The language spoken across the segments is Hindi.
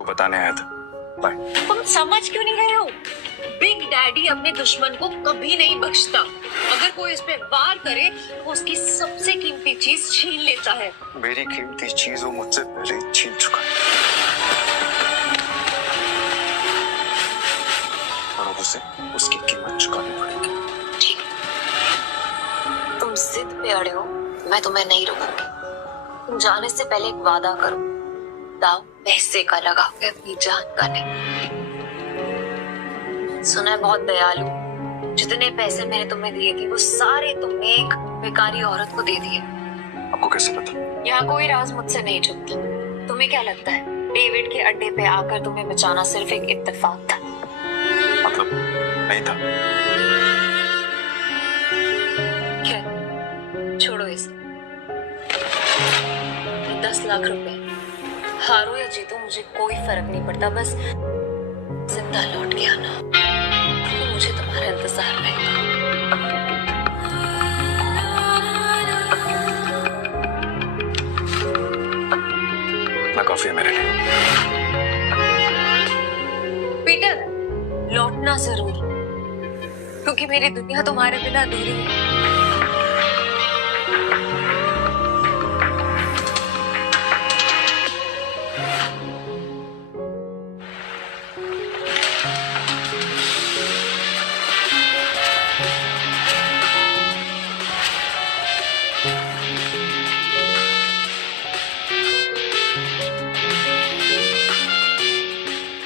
बताने आया था। बाय। तुम समझ क्यों नहीं रहे हो? बिग डैडी अपने दुश्मन को कभी नहीं बख्शता। अगर कोई उस पे वार करे तो उसकी सबसे कीमती चीज छीन लेता है। मेरी कीमती चीज वो मुझसे पहले ही छीन चुका है और अब उसे उसकी कीमत चुकानी पड़ेगी। ठीक, तुम जिद पे अड़े हो, मैं तुम्हें नहीं रोकूंगी। तुम जाने से पहले एक वादा करो, दाव पैसे का लगा के अपनी जान का नहीं। सुना है बहुत दयालु, जितने पैसे मैंने तुम्हें दिए थे वो सारे तुमने एक बेकारी औरत को दे दिए। आपको कैसे पता? यहाँ कोई राज मुझसे नहीं छुपता। तुम्हें क्या लगता है डेविड के अड्डे पे आकर तुम्हें बचाना सिर्फ एक इत्तेफाक था? मतलब नहीं था। क्या? छोड़ो इसे। 10 लाख रुपए हारो या जीतो मुझे कोई फर्क नहीं पड़ता, बस जिंदा लौट के आना। तो मुझे तुम्हारा इंतजार रहेगा। ना काफी है मेरे लिए। पीटर, लौटना जरूर, क्योंकि मेरी दुनिया तुम्हारे बिना अधूरी है।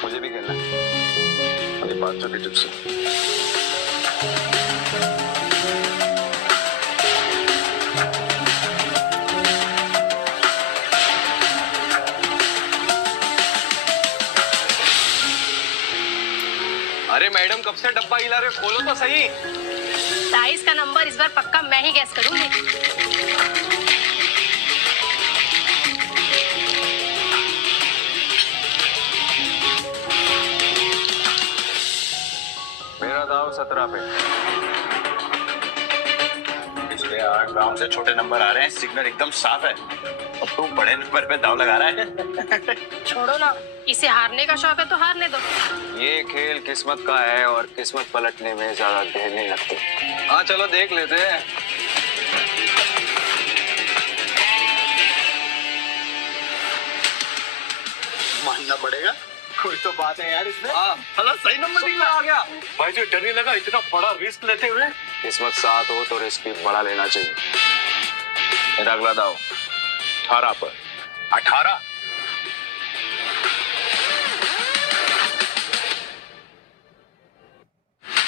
मुझे भी खेलना है। मुझे 500 की टिप्स है। अरे मैडम, कब से डब्बा हिला रहे हो? खोलो तो सही। डाइस का नंबर इस बार पक्का मैं ही गैस करूंगी। मेरा दाव 17 पे। पिछले 8 राउंड से छोटे नंबर आ रहे हैं, सिग्नल एकदम साफ है। अब तू बड़े नंबर पे दाव लगा रहा है। छोड़ो ना, इसे हारने का शौक है तो हारने दो। ये खेल किस्मत का है और किस्मत पलटने में ज्यादा देर नहीं लगती। हाँ चलो देख लेते हैं। मानना पड़ेगा, कोई तो बात है यार इसमें। हाँ सही नंबर निकला आ गया। भाई जो डर नहीं लगा इतना बड़ा रिस्क लेते हुए। किस्मत साथ हो तो रिस्क भी बड़ा लेना चाहिए। मेरा अगला दाव 18 पर। 18?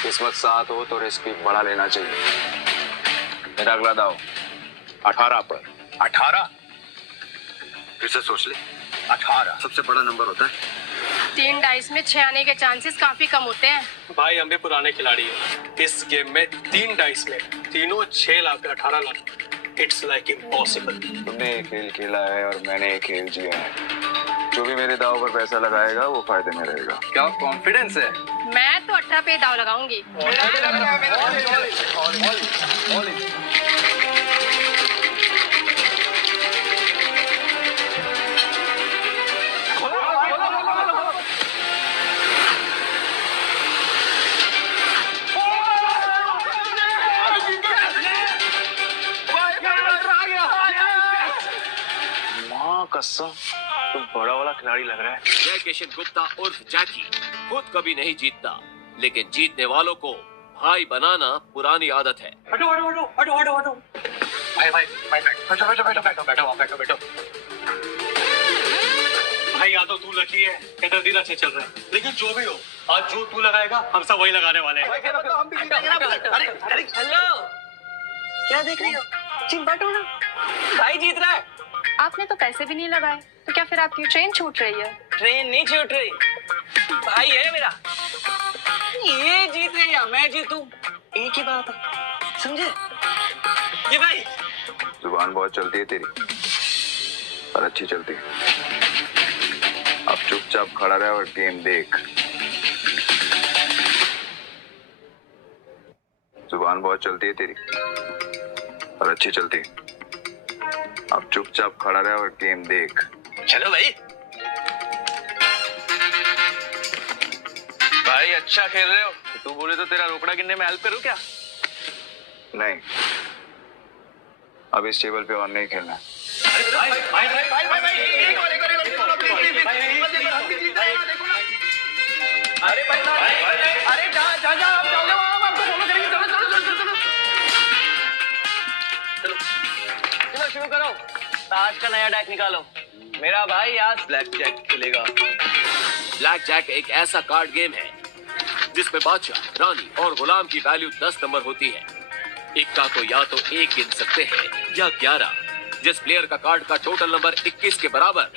किस्मत साथ हो तो रिस्क भी बड़ा लेना चाहिए। मेरा अगला दाव 18 पर। 18? फिर से सोच ले। 18 सबसे बड़ा नंबर होता है। 3 डाइस में 6 आने के चांसेस काफी कम होते हैं। भाई हम भी पुराने खिलाड़ी हैं। इस गेम में 3 डाइस में तीनों 6 lakh 18 lakh. It's like impossible. तुमने ये खेल खेला है और मैंने ये खेल जिया है। जो भी मेरे दाव पर पैसा लगाएगा वो फायदे में रहेगा। क्या कॉन्फिडेंस है? मैं तो 18 पे दाव लगाऊंगी। कसम तुम बड़ा वाला खिलाड़ी लग रहा है। जय किशन गुप्ता उर्फ जैकी खुद कभी नहीं जीतता, लेकिन जीतने वालों को भाई बनाना पुरानी आदत है। हटो हटो हटो हटो हटो हटो। भाई भाई भाई बैठो बैठो बैठो बैठो बैठो बैठो बैठो। भाई या तो तू लकी है या तो दिन अच्छे चल रहे हैं, लेकिन जो भी हो आज जो तू लगाएगा हम सब वही लगाने वाले हैं। हेलो, क्या देख रही हो? बैठो ना, भाई जीत रहा है। आपने तो पैसे भी नहीं लगाए, तो क्या फिर आपकी ट्रेन छूट रही है? ट्रेन नहीं छूट रही, भाई है मेरा। ये जीत रहे या मैं जीतूं, एक ही बात है, समझे? ये भाई जुबान बहुत चलती है तेरी और अच्छी चलती है। अब चुपचाप खड़ा रहे और गेम देख। जुबान बहुत चलती है तेरी और अच्छी चलती है। अब चुपचाप खड़ा रहे और गेम देख। चलो भाई। अच्छा खेल रहे हो? तू बोले तो तेरा रोकड़ा गिनने में हेल्प करूं क्या? नहीं, अब इस टेबल पे और नहीं खेलना है। चलो शुरू करो। ताश का नया डेक निकालो। मेरा भाई आज ब्लैक जैक खेलेगा। ब्लैक जैक एक ऐसा कार्ड गेम है जिसमें बादशाह, रानी और गुलाम की वैल्यू 10 नंबर होती है। इक्का को या तो 1 गिन सकते हैं या 11। जिस प्लेयर का कार्ड का टोटल नंबर 21 के बराबर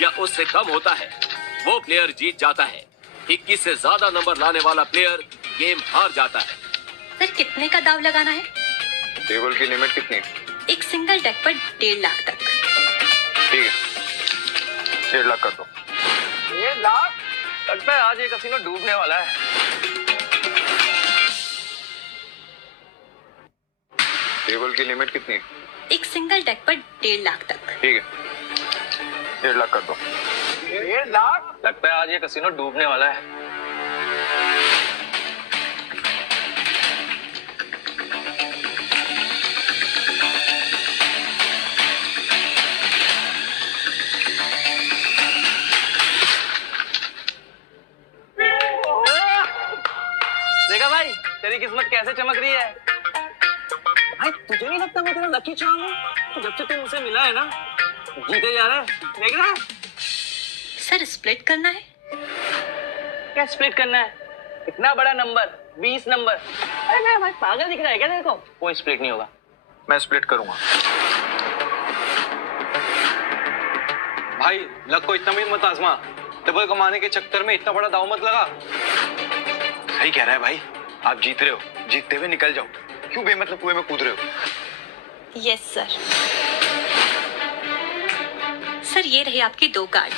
या उससे कम होता है वो प्लेयर जीत जाता है। 21 से ज्यादा नंबर लाने वाला प्लेयर गेम हार जाता है। सर कितने का दाव लगाना है? टेबल की लिमिट कितनी है? एक सिंगल डेक पर 1.5 लाख तक। ठीक है, 1.5 लाख कर दो। 1.5 लाख? लगता है आज ये कसिनो डूबने वाला है। टेबल की लिमिट कितनी है? एक सिंगल डेक पर 1.5 लाख तक। ठीक है, 1.5 लाख कर दो। 1.5 लाख? लगता है आज ये कसिनो डूबने वाला है। देखा भाई, तेरी किस्मत कैसे चमक रही है। भाई तुझे नहीं लगता मैं तेरा लकी चार्म हूँ? जब से तू मुझसे मिला है ना, जीते जा रहा है। देख रहा है? सर स्प्लिट करना है? क्या स्प्लिट करना है? इतना बड़ा नंबर, 20 नंबर। अरे मेरा भाई पागल दिख रहा है क्या तेरे को? कोई स्प्लिट नहीं होगा। मैं स्प्लिट करूंगा। भाई लक को इतना भी मत आजमा। डबल कमाने के चक्कर में इतना बड़ा दाव मत लगा। सही कह रहा है भाई, आप जीत रहे हो, जीतते हुए निकल जाओ। क्यों बेमतलब कुएं में कूद रहे हो? Yes sir. सर ये रहे आपके 2 कार्ड।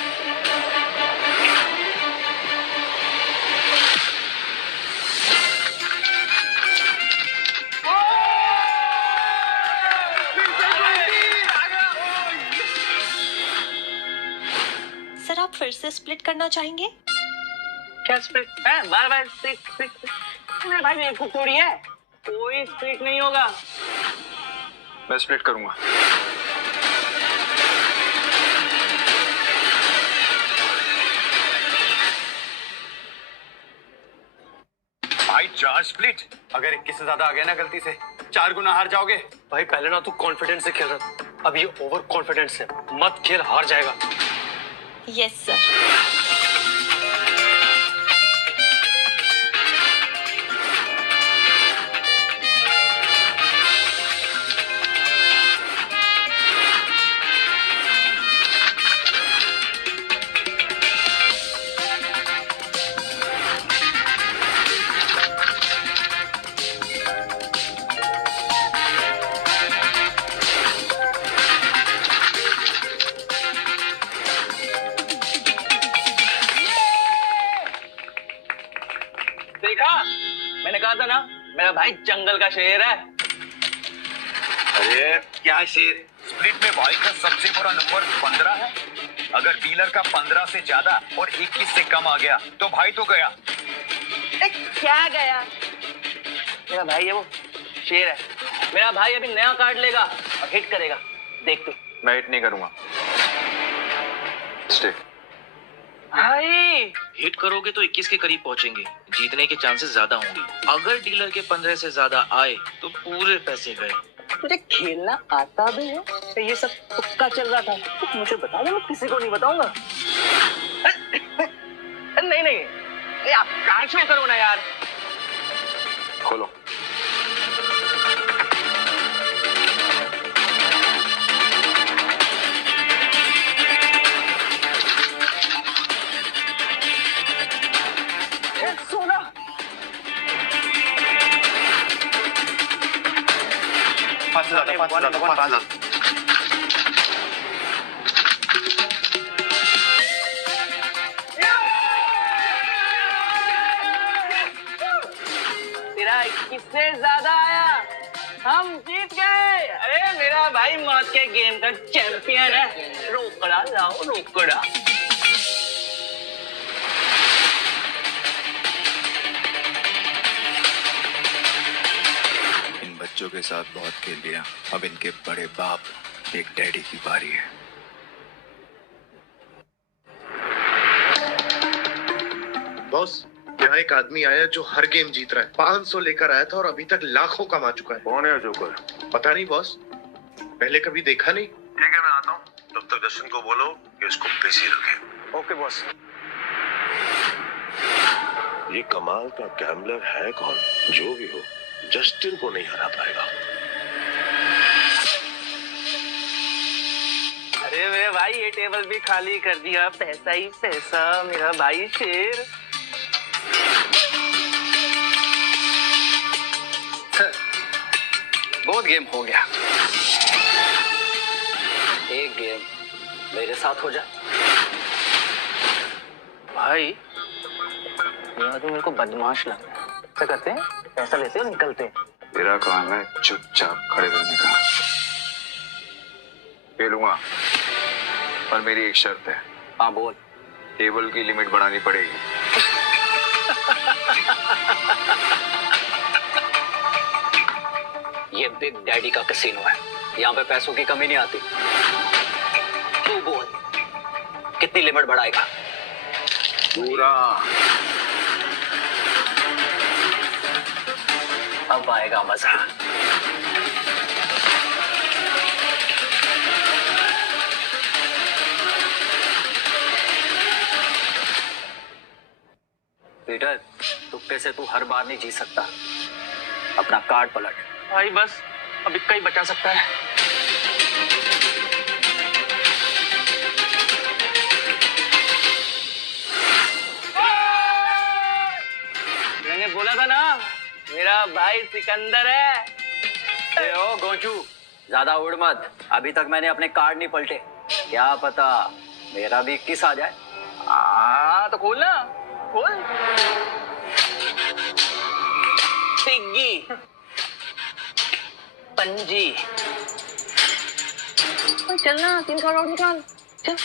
सर आप फिर से स्प्लिट करना चाहेंगे? क्या स्प्लिट है? बार बार स्प्लिट स्प्लिट। मेरा भाई मेरे को थोड़ी है, कोई स्प्लिट नहीं होगा। मैं स्प्लिट करूंगा। भाई 4 स्प्लिट। अगर 21 से ज्यादा आ गया ना गलती से, 4 गुना हार जाओगे। भाई पहले ना तू कॉन्फिडेंस से खेल रहा था, अब ये ओवर कॉन्फिडेंस है। मत खेल, हार जाएगा। Yes sir. देखा, मैंने कहा था ना मेरा भाई जंगल का शेर है। अरे क्या शेर? स्प्लिट में भाई का सबसे बड़ा नंबर 15 है। अगर डीलर का 15 से ज्यादा और 21 से कम आ गया तो भाई तो गया। क्या गया? मेरा भाई है वो शेर है। मेरा भाई अभी नया कार्ड लेगा और हिट करेगा, देख तू। मैं हिट नहीं करूंगा। स्टे। भाई हिट करोगे तो 21 के करीब पहुंचेंगे, जीतने के चांसेस ज्यादा होंगे। अगर डीलर के 15 से ज्यादा आए तो पूरे पैसे गए। तुझे खेलना आता भी है? तो ये सब तुक्का चल रहा था, तो मुझे बता दे, मैं किसी को नहीं बताऊंगा। नहीं नहीं यार, कार्ड शो करो ना यार। खोलो। सोना 5,000 तेरा 21 से ज्यादा आया, हम जीत गए। अरे मेरा भाई मौत के गेम का चैंपियन है। रोकड़ा लाओ रोकड़ा। बच्चों के साथ बहुत खेल लिया, अब इनके बड़े बाप बिग डैडी की बारी है। बॉस, यहाँ एक आदमी आया जो हर गेम जीत रहा है। 500 लेकर आया था और अभी तक लाखों कमा चुका है। कौन है जोकर? पता नहीं बॉस, पहले कभी देखा नहीं। ठीक है, मैं आता हूँ। तब तक जस्टिन को बोलो कि इसको बिजी रखे। Okay boss. ये कमाल का गैम्बलर है कौन? जो भी हो, जस्टिन को नहीं हरा पाएगा। अरे मेरे भाई, ये टेबल भी खाली कर दिया। पैसा ही पैसा, मेरा भाई शेर। बहुत गेम हो गया, एक गेम मेरे साथ हो जाए। भाई ये आदमी मेरे को बदमाश लग रहा है। क्या करते हैं, पैसा लेते हैं निकलते हैं। तेरा काम है चुपचाप खड़े रहने का। खेलूंगा, पर मेरी एक शर्त है। हाँ बोल। टेबल की लिमिट बढ़ानी पड़ेगी। ये बिग डैडी का कैसीनो है, यहाँ पे पैसों की कमी नहीं आती। तू बोल, कितनी लिमिट बढ़ाएगा? पूरा। अब आएगा मजा। पीटर, तुक्के से तू हर बार नहीं जीत सकता। अपना कार्ड पलट। भाई बस, अब इक्का ही बचा सकता है। मैंने बोला था ना, मेरा भाई सिकंदर है। ए ओ गोचू, ज्यादा उड़ मत। अभी तक मैंने अपने कार्ड नहीं पलटे। क्या पता मेरा भी 21 आ जाए। तो खोल ना, खोल। पिग्गी, पंजी। चलना, 3 कार्ड और निकाल। चल।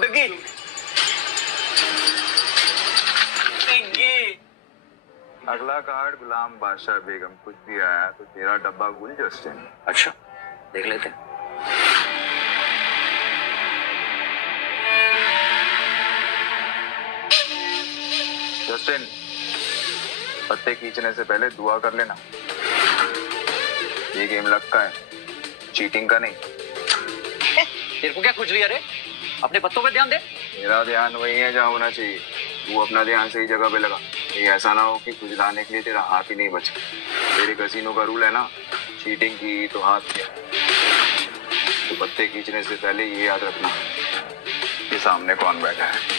Piggy, piggy. अगला कार्ड गुलाम बादशाह बेगम। कुछ भी आया तो तेरा डब्बा गुल जस्टिन। अच्छा, देख लेते हैं। जस्टिन, पत्ते खींचने से पहले दुआ कर लेना। ये गेम लक का है, चीटिंग का नहीं। तेरे को क्या खुजली है रे? अपने पत्तों पे ध्यान दे। मेरा ध्यान वही है जहाँ होना चाहिए। तू अपना ध्यान सही जगह पे लगा। ये ऐसा ना हो कि खुजलाने के लिए तेरा हाथ ही नहीं बचा। तेरे कैसीनो का रूल है ना, चीटिंग की तो हाथ किया। तो पत्ते खींचने से पहले ये याद रखना कि सामने कौन बैठा है।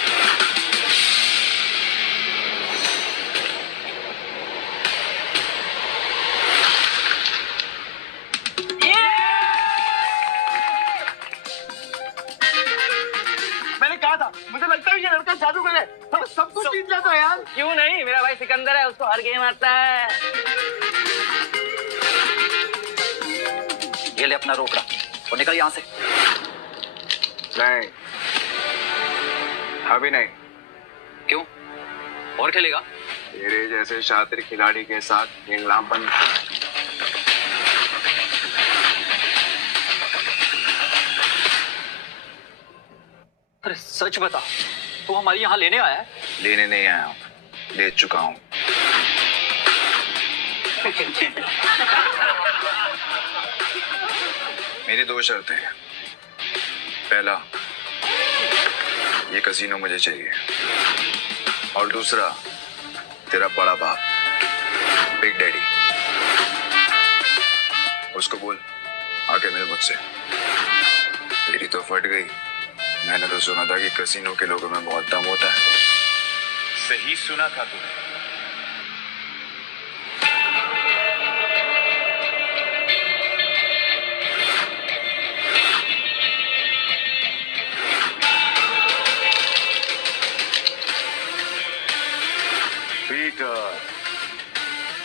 मुझे लगता है ये लड़का जादूगर है। सब कुछ जीत जाता है यार। क्यों नहीं, मेरा भाई सिकंदर है, उसको हर गेम आता है। ये ले अपना रोकड़ा और निकल यहाँ से। नहीं, अभी नहीं। क्यों? और खेलेगा? तेरे जैसे शातिर खिलाड़ी के साथ खेलनापन। अरे सच बता, तू हमारी यहाँ लेने आया है? लेने नहीं आया हूँ, ले चुका हूँ। मेरी 2 शर्तें हैं। पहला, ये कैसीनो मुझे चाहिए, और दूसरा, तेरा बड़ा बाप बिग डैडी। उसको बोल आके मिल मुझसे। मेरी तो फट गई। मैंने तो सुना था कि कैसीनो के लोगों में बहुत दम होता है। सही सुना था तूने।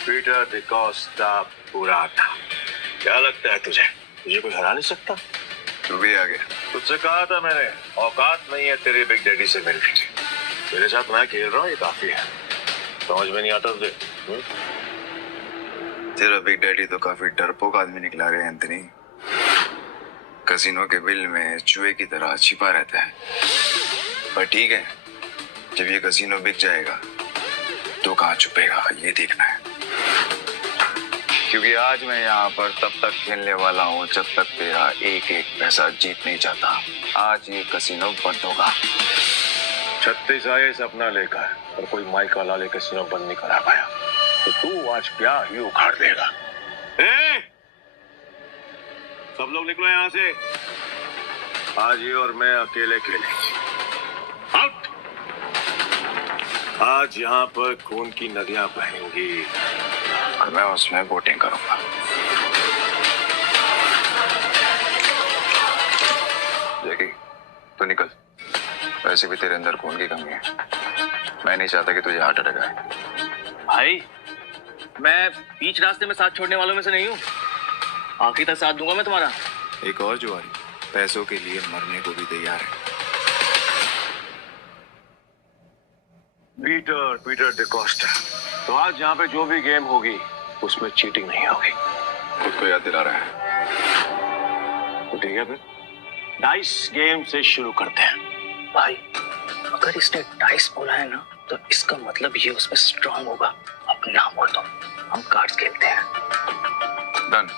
पीटर डिकोस्टा पुराटा। क्या लगता है तुझे कोई हरा नहीं सकता? तू भी आ गया। तुझसे कहा था मैंने, औकात नहीं है तेरे बिग डैडी से मिलने की। तेरे साथ मैं खेल रहा हूँ, ये काफी है। समझ में नहीं आता तुझे? तेरा बिग डैडी तो काफी डरपोक आदमी निकला रे एंथनी। कसिनो के बिल में चूहे की तरह छिपा रहता है। पर ठीक है, जब ये कसिनो बिक जाएगा तो कहाँ छुपेगा ये देखना है। क्योंकि आज मैं यहाँ पर तब तक खेलने वाला हूँ जब तक तेरा एक एक पैसा जीत नहीं जाता। आज ये कसिनो बंद होगा। 36 आए सपना लेकर और कोई माइक वाला ले कसिनो बंद नहीं करा पाया, तो तू आज क्या ही उखाड़ देगा। सब लोग निकलो यहाँ से। आज ये और मैं अकेले खेलेंगे। आउट। आज यहाँ पर खून की नदियां बहेंगी और मैं उसमें बोटिंग करूंगा। जैकी, तू निकल। वैसे भी तेरे अंदर खून की कमी है। मैं नहीं चाहता कि तुझे हार्ट अटैक आए। भाई, मैं बीच रास्ते में साथ छोड़ने वालों में से नहीं हूँ। आखिरी तक साथ दूंगा मैं तुम्हारा। एक और जुआरी पैसों के लिए मरने को भी तैयार है। पीटर डिकोस्टा। तो आज यहाँ पे जो भी गेम होगी उसमें चीटिंग नहीं होगी। खुद को याद दिला रहा है। तो ठीक है, फिर डाइस गेम से शुरू करते हैं। भाई, अगर इसने डाइस बोला है ना, तो इसका मतलब ये उसमें स्ट्रांग होगा। अब ना बोल दो, हम कार्ड्स खेलते हैं। डन,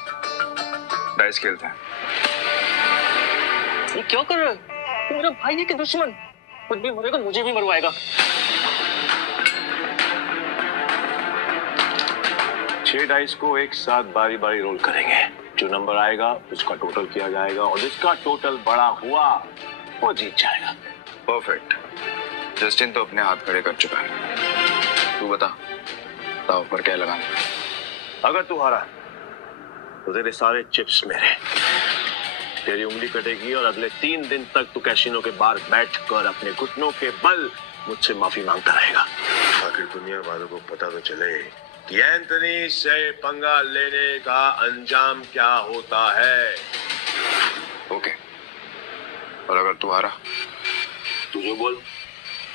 डाइस खेलते हैं। ये क्यों कर रहे हो? तू मेरा भाई है कि दुश्मन? खुद भी मरेगा, मुझे भी मरवाएगा। 6 डाइस को एक साथ बारी बारी रोल करेंगे। जो नंबर आएगा उसका टोटल किया जाएगा और जिसका टोटल बड़ा हुआ वो जीत जाएगा। परफेक्ट। जस्टिन तो अपने हाथ खड़े कर चुका है। तू बता, दाव पर क्या लगाना? अगर तू हारा तो तेरे सारे चिप्स मेरे। तेरी उंगली कटेगी और अगले 3 दिन तक तू कैसीनो के बाहर बैठकर अपने घुटनों के बल मुझसे माफी मांगता रहेगा। आखिर दुनिया वालों को पता तो चले कि एंथनी से पंगा लेने का अंजाम क्या होता है। ओके। और अगर तू हारा, तू जो बोल।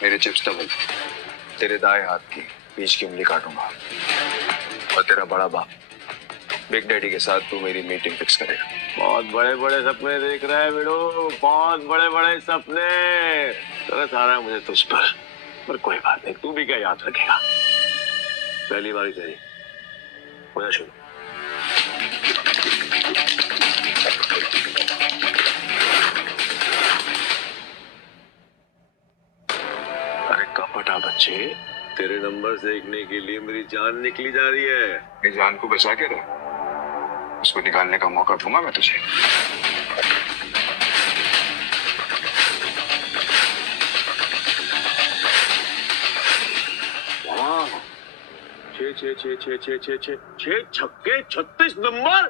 मेरे चिप्स डबल। तेरे दाएं हाथ की बीच की उंगली काटूंगा और तेरा बड़ा बाप बिग डैडी के साथ तू मेरी मीटिंग फिक्स करेगा। बहुत बड़े बड़े सपने देख रहा है बेड़ो, बहुत बड़े बड़े सपने। तरस आ रहा है मुझे तुझ पर कोई बात नहीं, तू भी क्या याद रखेगा। पहली बारी तेरी, होना शुरू। अरे कपटा बच्चे, तेरे नंबर देखने के लिए मेरी जान निकली जा रही है। मेरी जान को बचा के रख, उसको निकालने का मौका दूंगा मैं तुझे। छह छक्के 36 नंबर।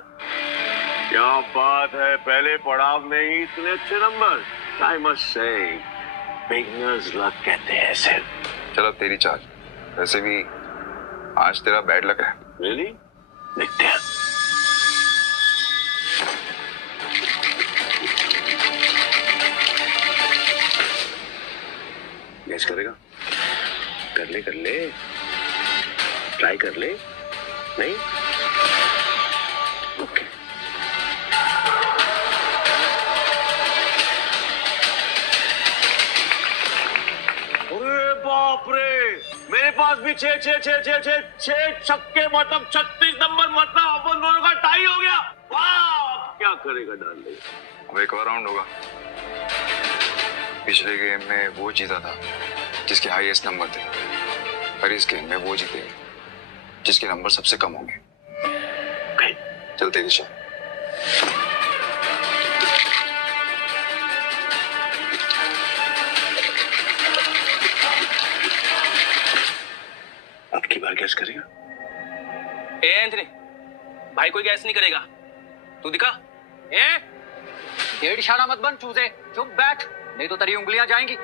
क्या बात है, पहले पड़ाव में ही इतने अच्छे number. I must say, beginner's luck कहते हैं इसे। चलो तेरी चाल। वैसे भी आज तेरा बैड लक है। Really? देखते हैं। गेस करेगा? कर ले, ट्राई कर ले। नहीं? ओके। अरे बाप रे, मेरे पास भी छह छक्के, मतलब 36 नंबर, मतलब अपन दोनों का टाई हो गया। वाह, क्या करेगा डाल ले। अब एक और राउंड होगा। पिछले गेम में वो जीता था जिसके हाईएस्ट नंबर थे, और इस गेम में वो जीतेगा जिसके नंबर सबसे कम होंगे। चल तेरी शॉट। अब की बार गैस करेगा? ए एंथनी, भाई कोई गैस नहीं करेगा। तू दिखा। डेढ़ इशारा मत बन चूजे, चुप बैठ, नहीं तो तेरी उंगलियां जाएंगी।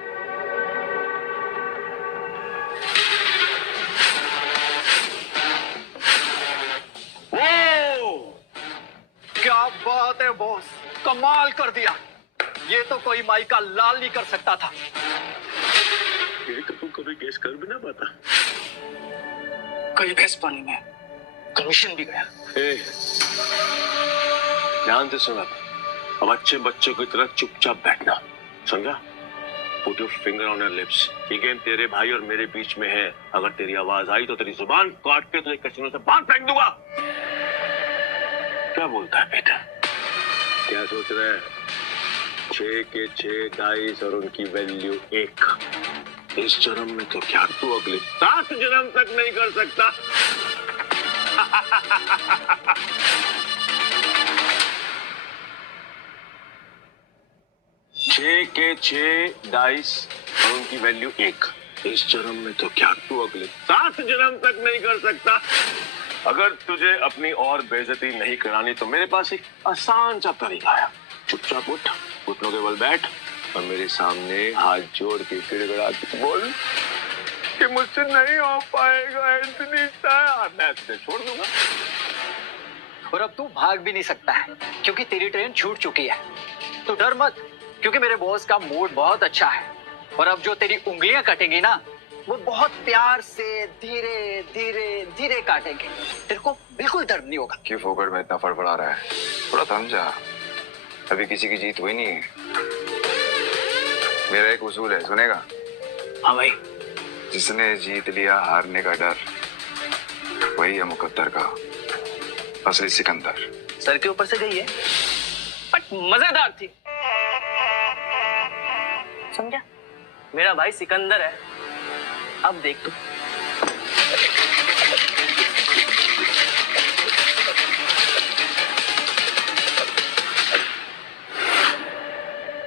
क्या बात है बॉस, कमाल कर दिया। ये तो कोई माई का लाल नहीं कर सकता था। ये तो तू कभी गेस कर भी ना पाता। कई भैंस पानी में, कमीशन भी गया। ध्यान से सुना, अब अच्छे बच्चों की तरह चुपचाप बैठना, समझा? Put your finger on your lips. ये गेम तेरे भाई और मेरे बीच में है। अगर तेरी आवाज आई तो तेरी जुबान काट के तुझे कैसीनो से बाहर फेंक दूंगा। क्या बोलता है बेटा? क्या सोच रहा है? 6 के 6 डाइस और उनकी वैल्यू 1। इस जन्म में तो क्या तू अगले 7 जन्म तक नहीं कर सकता। 6 के 6 डाइस और उनकी वैल्यू 1। इस जन्म में तो क्या तू अगले 7 जन्म तक नहीं कर सकता। अगर तुझे अपनी और बेइज्जती नहीं करानी तो मेरे पास एक आसान सा तरीका है। चुपचाप उठ, घुटनों के बल बैठ और मेरे सामने हाथ जोड़ के गिड़गिड़ा के बोल कि मुझसे नहीं हो पाएगा एंथनी सर, मैं तुझे छोड़ दूंगा। और अब तू भाग भी नहीं सकता है क्योंकि तेरी ट्रेन छूट चुकी है। तो डर मत, क्योंकि मेरे बॉस का मूड बहुत अच्छा है। और अब जो तेरी उंगलियां कटेंगी ना, वो बहुत प्यार से धीरे धीरे धीरे काटेंगे। तेरे को बिल्कुल दर्द नहीं होगा। क्यों फोकट में इतना फड़फड़ा रहा है? थोड़ा थम जा, अभी किसी की जीत हुई नहीं है। मेरा एक उसूल है, सुनेगा? हाँ भाई। जिसने जीत लिया हारने का डर, वही है मुकद्दर का असली सिकंदर। सर के ऊपर से गई है, बट मजेदार थी, समझा? मेरा भाई सिकंदर है, अब देख तू।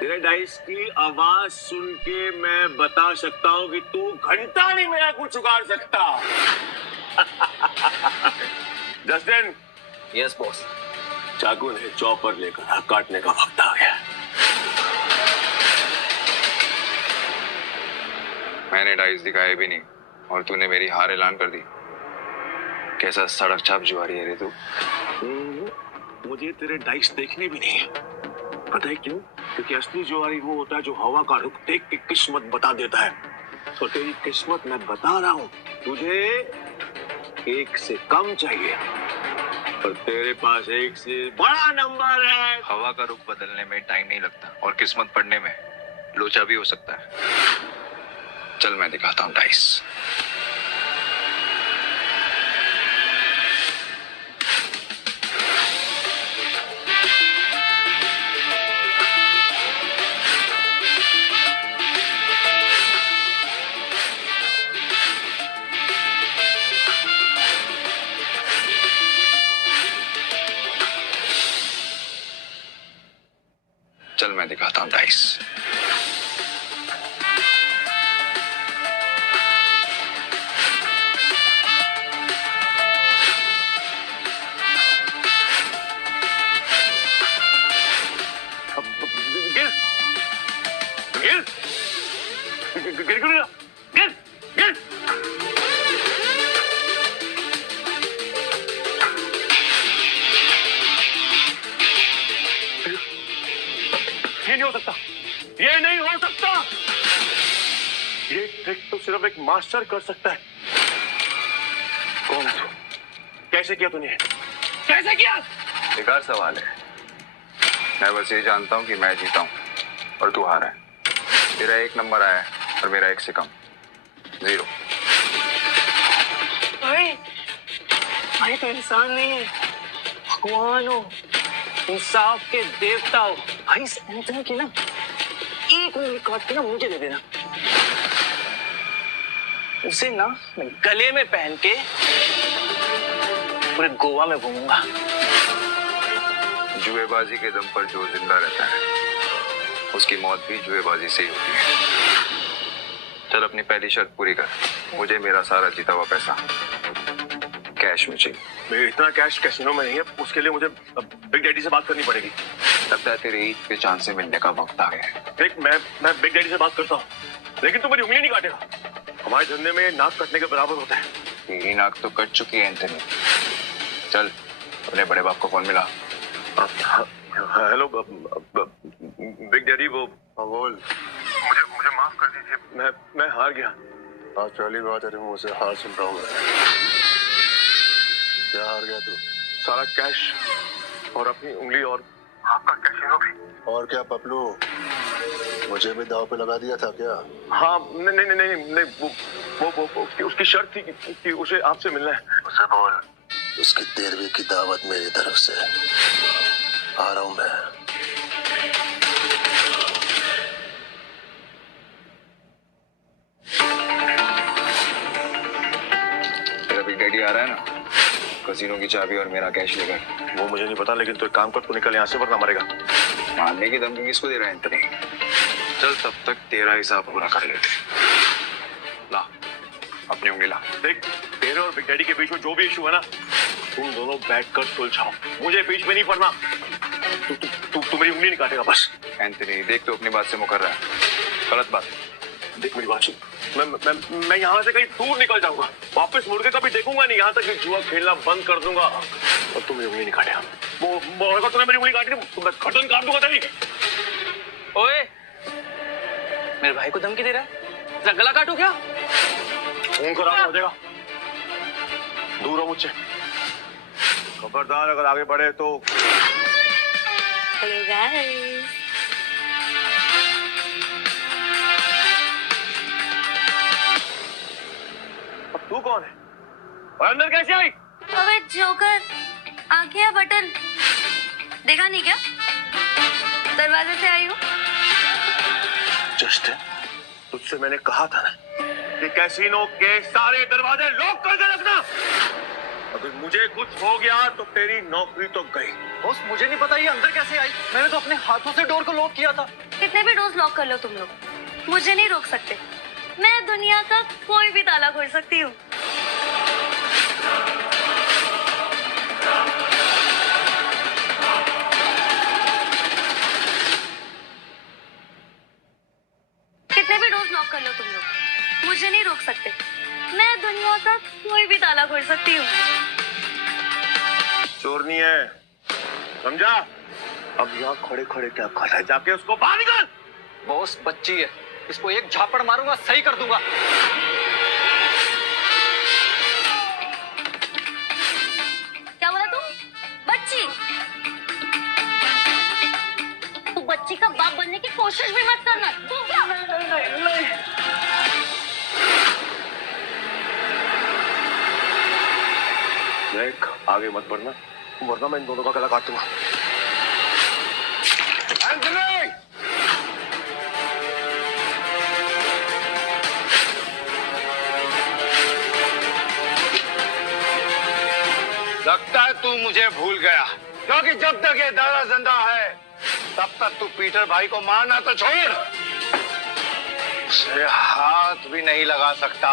तेरे डाइस की आवाज सुन के मैं बता सकता हूँ कि तू घंटा नहीं मेरा कुछ उगाड़ सकता। जस्टिन। Yes boss. चाकू ने चॉपर लेकर काटने का वक्त आ गया। मैंने डाइस दिखाए भी नहीं और तूने मेरी हार ऐलान कर दी। कैसा सड़क छाप जुआरी है रे तू। मुझे तेरे डाइस देखने भी नहीं है, पता है क्यों? क्योंकि असली जुआरी वो होता है जो हवा का रुख देख के किस्मत बता देता है। तो तेरी किस्मत मैं बता रहा हूँ, तुझे 1 से कम चाहिए और तेरे पास 1 से बड़ा नंबर है। हवा का रुख बदलने में टाइम नहीं लगता और किस्मत पढ़ने में लोचा भी हो सकता है। चल मैं दिखाता हूँ डाइस। चल मैं दिखाता हूँ डाइस। ये नहीं हो सकता, ये नहीं हो सकता। ये ट्रिक तो सिर्फ एक मास्टर कर सकता है। कौन है तू? कैसे किया तूने? कैसे किया? बेकार सवाल है। मैं बस ये जानता हूँ कि मैं जीता हूँ और तू हारा है। तेरा 1 नंबर आया है और मेरा 1 से कम 0। भाई तो इंसान नहीं है, भगवान हो, इंसाफ के देवता हो। भाई इस एंथनी की ना 1 उंगली काट के ना मुझे दे देना। उसे ना मैं गले में पहन के पूरे गोवा में घूमूंगा। जुएबाजी के दम पर जो जिंदा रहता है उसकी मौत भी जुएबाजी से ही होती है। चल अपनी पहली शर्त पूरी कर। मुझे मेरा सारा जीता हुआ पैसा कैश में चाहिए। मैं इतना कैश कैसीनो में नहीं है, उसके लिए मुझे बिग डैडी से बात करनी पड़ेगी। लगता है तेरे ईद पे चांद से मिलने का वक्त आ गया है। देख मैं बिग डैडी से बात करता हूँ, लेकिन तू मेरी उंगली नहीं काटेगा। हमारे धंधे में नाक कटने के बराबर होता है। तेरी नाक तो कट चुकी है एंथनी। चल अपने बड़े बाप को फोन मिला। हेलो बिग डैडी, वो बोल। मुझे माफ कर दीजिए, मैं हार गया। आज पहली बार तेरे मुंह से हार सुन रहा हूँ। क्या हार गया तू? सारा कैश और अपनी उंगली और आपका कैसीनो भी। और क्या पपलू, मुझे भी दाव पे लगा दिया था क्या? हाँ, नहीं, वो उसकी शर्त थी कि उसे आपसे मिलना है। उसे बोल उसकी 13वीं की दावत मेरी तरफ से। आ रहा हूं मैं। तेरा बिग डैडी आ रहा है ना, कसीनो की चाबी और मेरा कैश लेकर। वो मुझे नहीं पता, लेकिन तू एक काम कर, तू निकल यहाँ से वरना मरेगा। मारने की धमकी किसको दे रहा है एंथनी? चल तब तक तेरा हिसाब पूरा कर लेते। ला अपनी उंगली ला। देख, तेरे और बिग डैडी के बीच में जो भी इशू है ना, तुम दोनों बैठकर सुलझाओ, मुझे बीच में नहीं पड़ना। तू मेरी उंगली नहीं काटेगा बस। एंथनी देख, तो अपनी बात से मुकर रहा है, गलत बात। देख मेरी बात सुन, मैं यहाँ से कहीं दूर निकल जाऊंगा, वापस मुड़ के कभी देखूंगा नहीं, यहाँ तक कि जुआ खेलना बंद कर दूंगा। और तुम मेरी उंगली नहीं काटेगा। वो अगर तूने मेरी उंगली काटी तो मैं गर्दन काट दूंगा तेरी। ओए, मेरे भाई को धमकी दे रहा है? तेरा गला काटू क्या? खून खराब हो जाएगा, दूर हो मुझसे। खबरदार अगर आगे बढ़े तो। Hello guys. अब तू कौन है और अंदर कैसे आई? अबे जोकर, आंखें या बटन देखा नहीं क्या? दरवाजे से आई हूँ। जस्टिन, तुझसे मैंने कहा था ना कि कैसीनो के सारे दरवाजे लॉक कर दे रखना। अगर मुझे कुछ हो गया तो तेरी नौकरी तो गई। बॉस, मुझे नहीं पता ये अंदर कैसे आई। मैंने तो अपने हाथों से डोर को लॉक किया था। कितने भी डोर्स लॉक कर लो तुम लोग, मुझे नहीं रोक सकते। मैं दुनिया का कोई भी ताला खोल सकती हूँ। कितने भी डोर्स लॉक कर लो तुम लोग, मुझे नहीं रोक सकते। मैं दुनिया का कोई भी ताला खोल सकती हूँ। चोरनी है, समझा? अब यहाँ खड़े खड़े क्या कर रहा है? जाके उसको बाहर निकाल। बॉस, बच्ची है, इसको एक झापड़ मारूंगा, सही कर दूंगा। क्या बोला तुम? बच्ची? तू बच्ची का बाप बनने की कोशिश भी मत करना। तू क्या? नहीं। देख, आगे मत बढ़ना, वरना मैं इन दोनों का गला काट दूंगा। एंथनी! लगता है तू मुझे भूल गया, क्योंकि जब तक ये दादा जिंदा है तब तक तू पीटर भाई को मारना तो छोड़, उसे हाथ भी नहीं लगा सकता।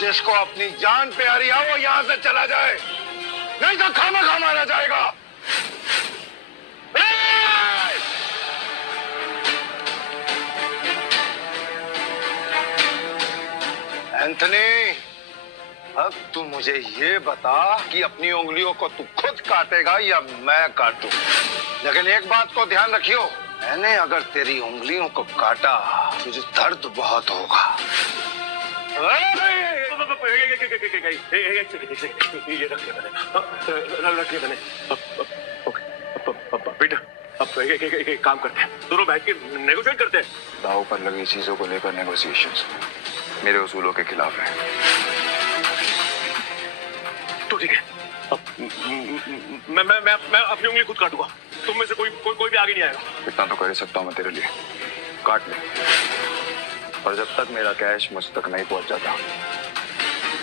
जिसको अपनी जान प्यारी है वो यहां से चला जाए, नहीं तो खामा मारा जाएगा। एंथनी, अब तू मुझे ये बता कि अपनी उंगलियों को तू खुद काटेगा या मैं काटूं? लेकिन एक बात को ध्यान रखियो, मैंने अगर तेरी उंगलियों को काटा तुझे दर्द बहुत होगा। ये रख लिया मैंने। पीटर, अब एक काम करते हैं, दोनों बैठ के नेगोशिएट करते हैं। दाव पर लगी चीजों को लेकर नेगोशिएशंस मेरे उसूलों के खिलाफ है। तो ठीक है, अब मैं अपनी उंगली खुद काटूंगा, तुम में से कोई भी आगे नहीं आएगा। इतना तो कर सकता हूँ मैं तेरे लिए, काट ले। और जब तक मेरा कैश मुझ तक नहीं पहुंच जाता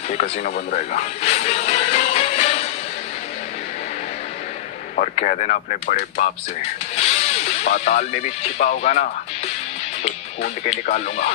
ये कसीनो बंद रहेगा। और कह देना अपने बड़े बाप से, पाताल में भी छिपा होगा ना तो ढूंढ के निकाल लूंगा।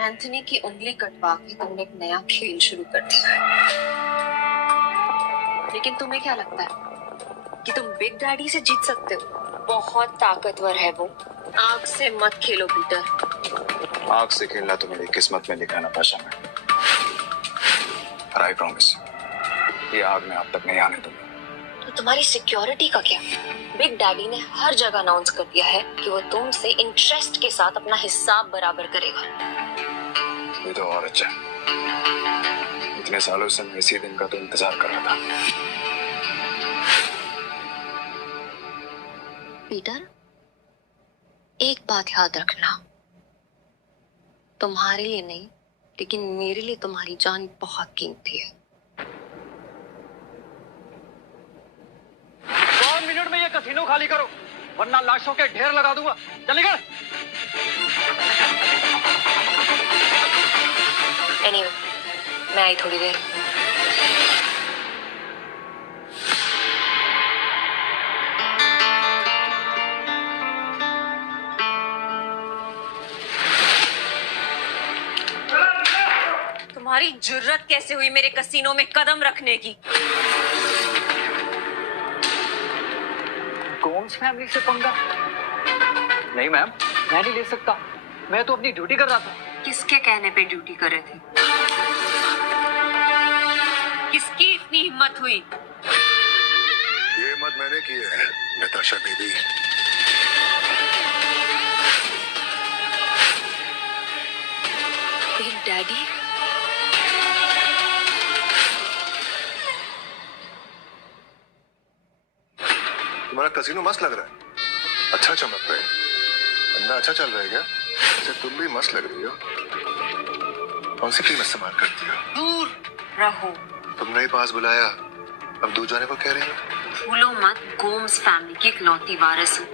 एंथनी की उंगली कटवा के तुमने एक नया खेल शुरू कर दिया है। लेकिन तुम्हें क्या लगता है कि तुम बिग डैडी से जीत सकते हो? बहुत ताकतवर है वो। आग से मत खेलो पीटर। आग से खेलना तो मेरी किस्मत में लिखा ना पाशा में। आई प्रॉमिस, ये आग में आप तक नहीं आने दूंगा। तो तुम्हारी सिक्योरिटी का क्या? बिग डैडी ने हर जगह अनाउंस कर दिया है कि वो तुमसे इंटरेस्ट के साथ अपना हिसाब बराबर करेगा। ये तो और अच्छा। इतने सालों से मैं इसी दिन का तो इंतजार कर रहा था। पीटर, एक बात याद रखना, तुम्हारे लिए नहीं लेकिन मेरे लिए तुम्हारी जान बहुत कीमती है। 2 मिनट में ये कसीनो खाली करो वरना लाशों के ढेर लगा दूंगा। चले गए। Anyway, मैं आई थोड़ी देर। तुम्हारी जुर्रत कैसे हुई मेरे कसीनो में कदम रखने की? गोम्स फैमिली से पंगा? नहीं मैम, मैं नहीं ले सकता। मैं तो अपनी ड्यूटी कर रहा था। किसके कहने पे ड्यूटी कर रहे थे? किसकी इतनी हिम्मत हुई? ये मत मैंने की है नताशा बेबी। Big daddy? तुम्हारा कसीनो मस्त लग रहा है, अच्छा चमक रहा है, धंधा अच्छा चल रहा है क्या? अच्छा तुम भी मस्त लग रही हो। कौन सी टीम इस्तेमाल करती हो? दूर रहो। तुमने ही पास बुलाया, अब दूर जाने को कह रही हो? भूलो मत, गोम्स फैमिली की इकलौती वारिस हूँ।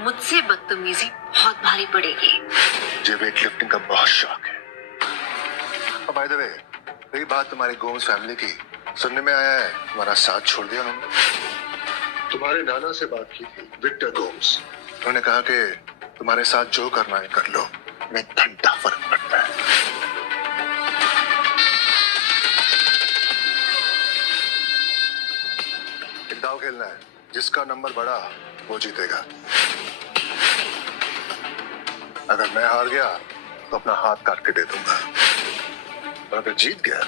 मुझसे बदतमीजी बहुत भारी पड़ेगी। मुझे वेट लिफ्टिंग का बहुत शौक है। और बाय द वे, रही बात तुम्हारी गोम्स फैमिली की, सुनने में आया है तुम्हारा साथ छोड़ दिया उन्होंने। तुम्हारे नाना से बात की थी, विक्टर गोम्स। उन्होंने कहा कि तुम्हारे साथ जो करना है कर लो, मैं घंटा फर्क पड़ता है। एक दाव खेलना है, जिसका नंबर बढ़ा वो जीतेगा। अगर मैं हार गया तो अपना हाथ काट के दे दूंगा, और अगर जीत गया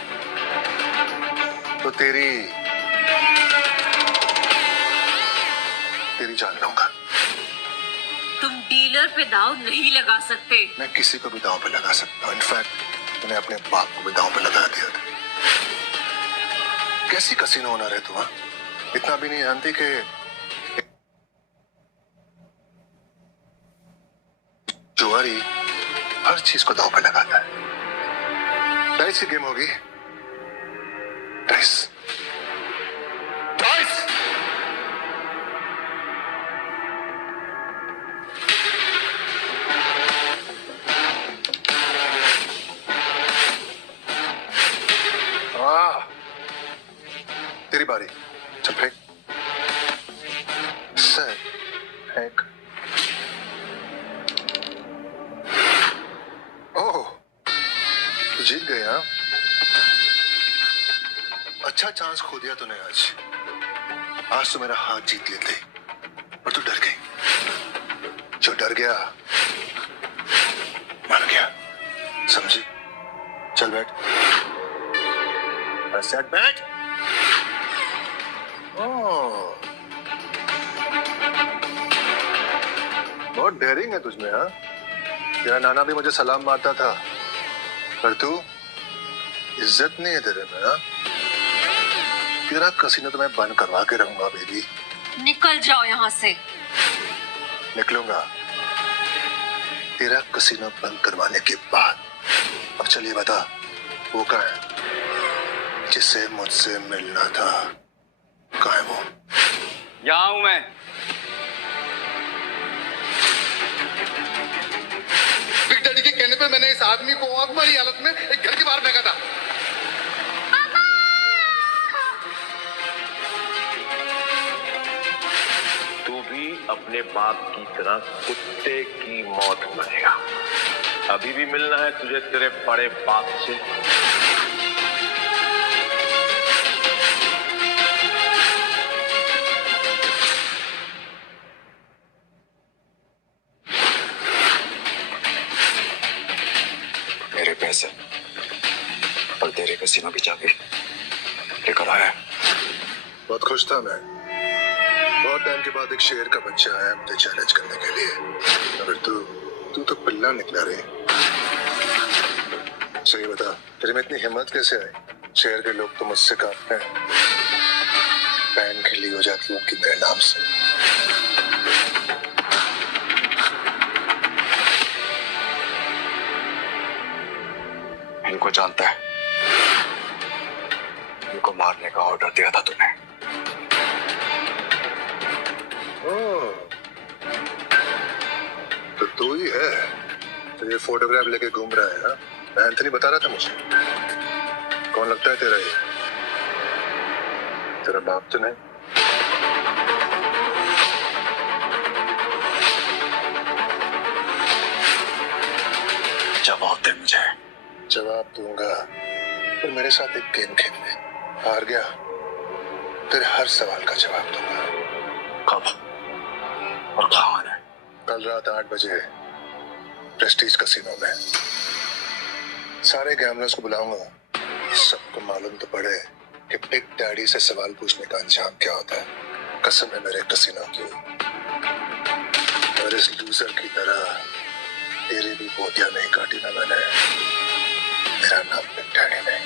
तो तेरी जान लूंगा। तुम डीलर पे दांव नहीं लगा सकते। मैं किसी को भी दांव पे लगा सकता हूँ। इनफैक्ट मैंने अपने बाप को भी दांव पे लगा दिया था। कैसी कसीनो ओनर है तू? इतना भी नहीं जानती कि जुआरी हर चीज को दांव पे लगाता है। डाइस की गेम होगी। Dice dice. तेरी बारी, चल फेंक। सर फेंक। ओह, तो जीत गए हाँ? अच्छा चांस खो दिया तूने आज। आज तो मेरा हाथ जीत लेते, पर तू डर गई। जो डर गया मर गया, समझी? चल बैठ। सेट बैठ। बहुत डेयरिंग है तुझमें हाँ? तेरा नाना भी मुझे सलाम मारता था, पर तू इज्जत नहीं है तेरे में हाँ? तेरा कसीनो तो मैं बंद करवा के रहूंगा बेबी। निकल जाओ यहाँ से। निकलूंगा तेरा कसीनो बंद करवाने के बाद। अब चलिए बता, वो कहाँ है जिसे मुझसे मिलना था? कहाँ है वो? यहाँ हूं मैं। बिग डैडी के कहने पे मैंने इस आदमी को आंख मारी हालत में एक घर के बाहर फेंका था। तू भी अपने बाप की तरह कुत्ते की मौत मरेगा। अभी भी मिलना है तुझे तेरे बड़े बाप से? मेरे पैसे और तेरे कसीनो की चाबी लेकर आया। बहुत खुश था मैं। बहुत टाइम के बाद एक शेर का बच्चा आया मुझे चैलेंज करने के लिए। अगर तू तो पिल्ला निकला रे। सही बता, तेरे में इतनी हिम्मत कैसे आई? शेर के लोग तो मुझसे कांपते हैं। बैन खिली हो जाती है उनकी मेरे नाम से। इनको जानता है, इनको मारने का ऑर्डर दिया था तूने। तो तू ही है तो ये फोटोग्राफ लेके घूम रहा है? हाँ, एंथनी बता रहा था मुझे। कौन लगता है तेरा ये? तेरा बाप तो नहीं? जवाब दे मुझे। जवाब दूंगा, पर मेरे साथ एक गेम खेलने। हार गया तेरे हर सवाल का जवाब दूंगा। कब और कहाँ है? कल रात 8 बजे प्रेस्टीज कसिनो में। सारे गैमलर्स को बुलाऊंगा। सबको मालूम तो पड़े कि बिग डैडी से सवाल पूछने का अंजाम क्या होता है। कसम है मेरे कसिनो की। और इस लूजर की तरह तेरी भी बोटियां नहीं काटी ना मैंने। मेरा नाम बिग डैडी नहीं।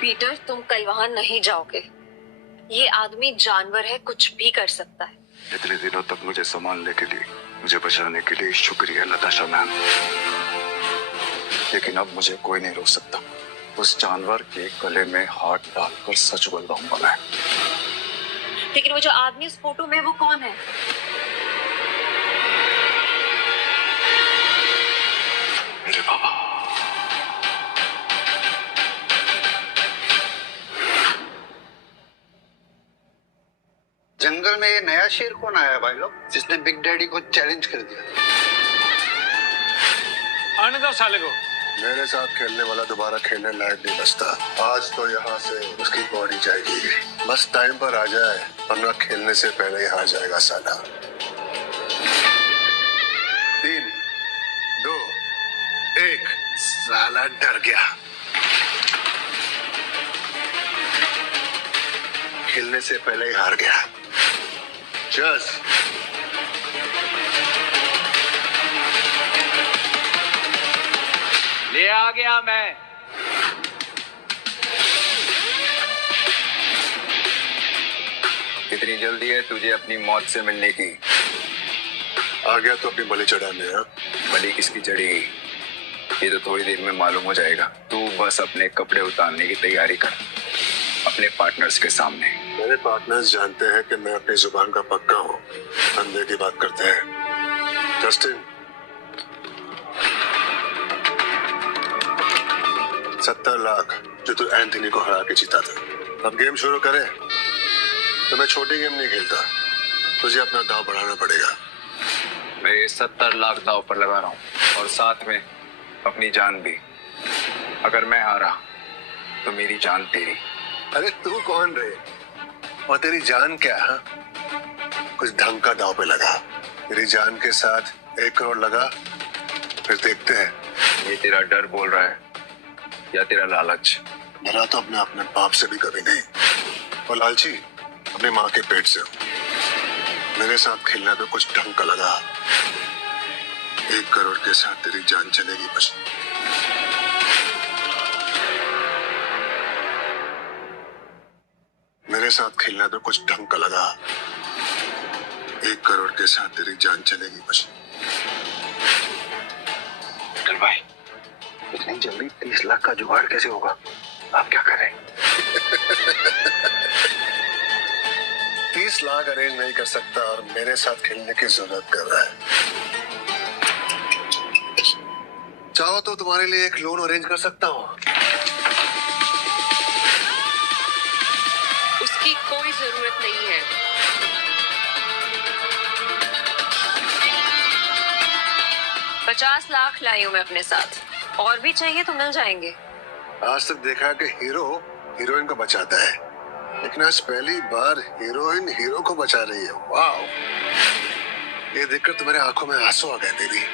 पीटर, तुम कल वहां नहीं जाओगे। ये आदमी जानवर है, कुछ भी कर सकता है। इतने दिनों तक मुझे संभालने के लिए, मुझे बचाने के लिए शुक्रिया नताशा मैम। लेकिन अब मुझे कोई नहीं रोक सकता। उस जानवर के गले में हाथ डालकर सच बोलवाऊंगा मैं। लेकिन वो जो आदमी उस फोटो में, वो कौन है? मेरे बाबा। जंगल में ये नया शेर कौन आया भाई लोग, जिसने बिग डैडी को चैलेंज कर दिया? आने दो साले को। मेरे साथ खेलने वाला दोबारा खेलने लायक नहीं बचता। आज तो यहाँ से उसकी बॉडी जाएगी। बस टाइम पर आ जाए, वरना खेलने से पहले ही हार जाएगा साला। 3, 2, 1। साला डर गया। खेलने से पहले ही हार गया। Cheers. ले आ गया मैं। कितनी जल्दी है तुझे अपनी मौत से मिलने की? आ गया तो अपनी बलि चढ़ाने। बलि किसकी चढ़ेगी ये तो थोड़ी देर में मालूम हो जाएगा। तू बस अपने कपड़े उतारने की तैयारी कर अपने पार्टनर्स के सामने। मेरे पार्टनर्स जानते हैं कि मैं अपनी जुबान का पक्का हूँ। अंधे की बात करते हैं। जस्टिन, 70 लाख जो तू एंथनी को हरा के जीता था। अब गेम शुरू करे तो मैं छोटी गेम नहीं खेलता। तुझे अपना दाव बढ़ाना पड़ेगा। मैं ये 70 लाख दाव पर लगा रहा हूँ और साथ में अपनी जान भी। अगर मैं हारा तो मेरी जान तेरी। अरे तू कौन रे और तेरी जान क्या? कुछ ढंग का दाव पे लगा। तेरी जान के साथ 1 करोड़ लगा, फिर देखते हैं। ये तेरा डर बोल रहा है या तेरा लालच? डरा तो अपने बाप से भी कभी नहीं, और लालची अपनी माँ के पेट से हो। मेरे साथ खेलना तो कुछ ढंग का लगा। 1 करोड़ के साथ तेरी जान चलेगी बस। मेरे साथ खेलना तो कुछ ढंग का लगा। 1 करोड़ के साथ तेरी जान चलेगी बस। चल भाई, इतनी जल्दी 30 लाख का जुगाड़ कैसे होगा? आप क्या करें? 30 लाख अरेंज नहीं कर सकता और मेरे साथ खेलने की जरूरत कर रहा है। चाहो तो तुम्हारे लिए एक लोन अरेंज कर सकता हूँ। उसकी कोई जरूरत नहीं है। $50 लाख लाई हूँ मैं अपने साथ, और भी चाहिए तो मिल जाएंगे। आज तक देखा है कि हीरो हीरोइन को बचाता है, लेकिन आज पहली बार हीरोइन हीरो को बचा रही है। वाह, ये देखकर तुम्हारे आंखों में आंसू आ गए दीदी।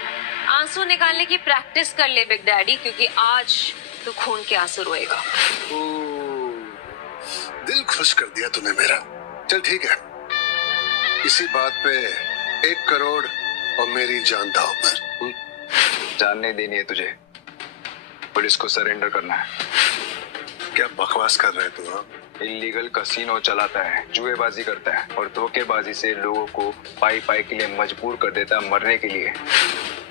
आंसू निकालने की प्रैक्टिस कर ले बिग डैडी, क्योंकि आज तो खून के आंसू रोएगा। दिल खुश कर दिया तूने मेरा। चल ठीक है, इसी बात पे 1 करोड़ और मेरी जान दांव पर। जान नहीं देनी है तुझे, पुलिस को सरेंडर करना है। क्या बकवास कर रहे तू? इलीगल कसीनो चलाता है, जुएबाजी करता है और धोखेबाजी से लोगों को पाई पाई के लिए मजबूर कर देता है मरने के लिए,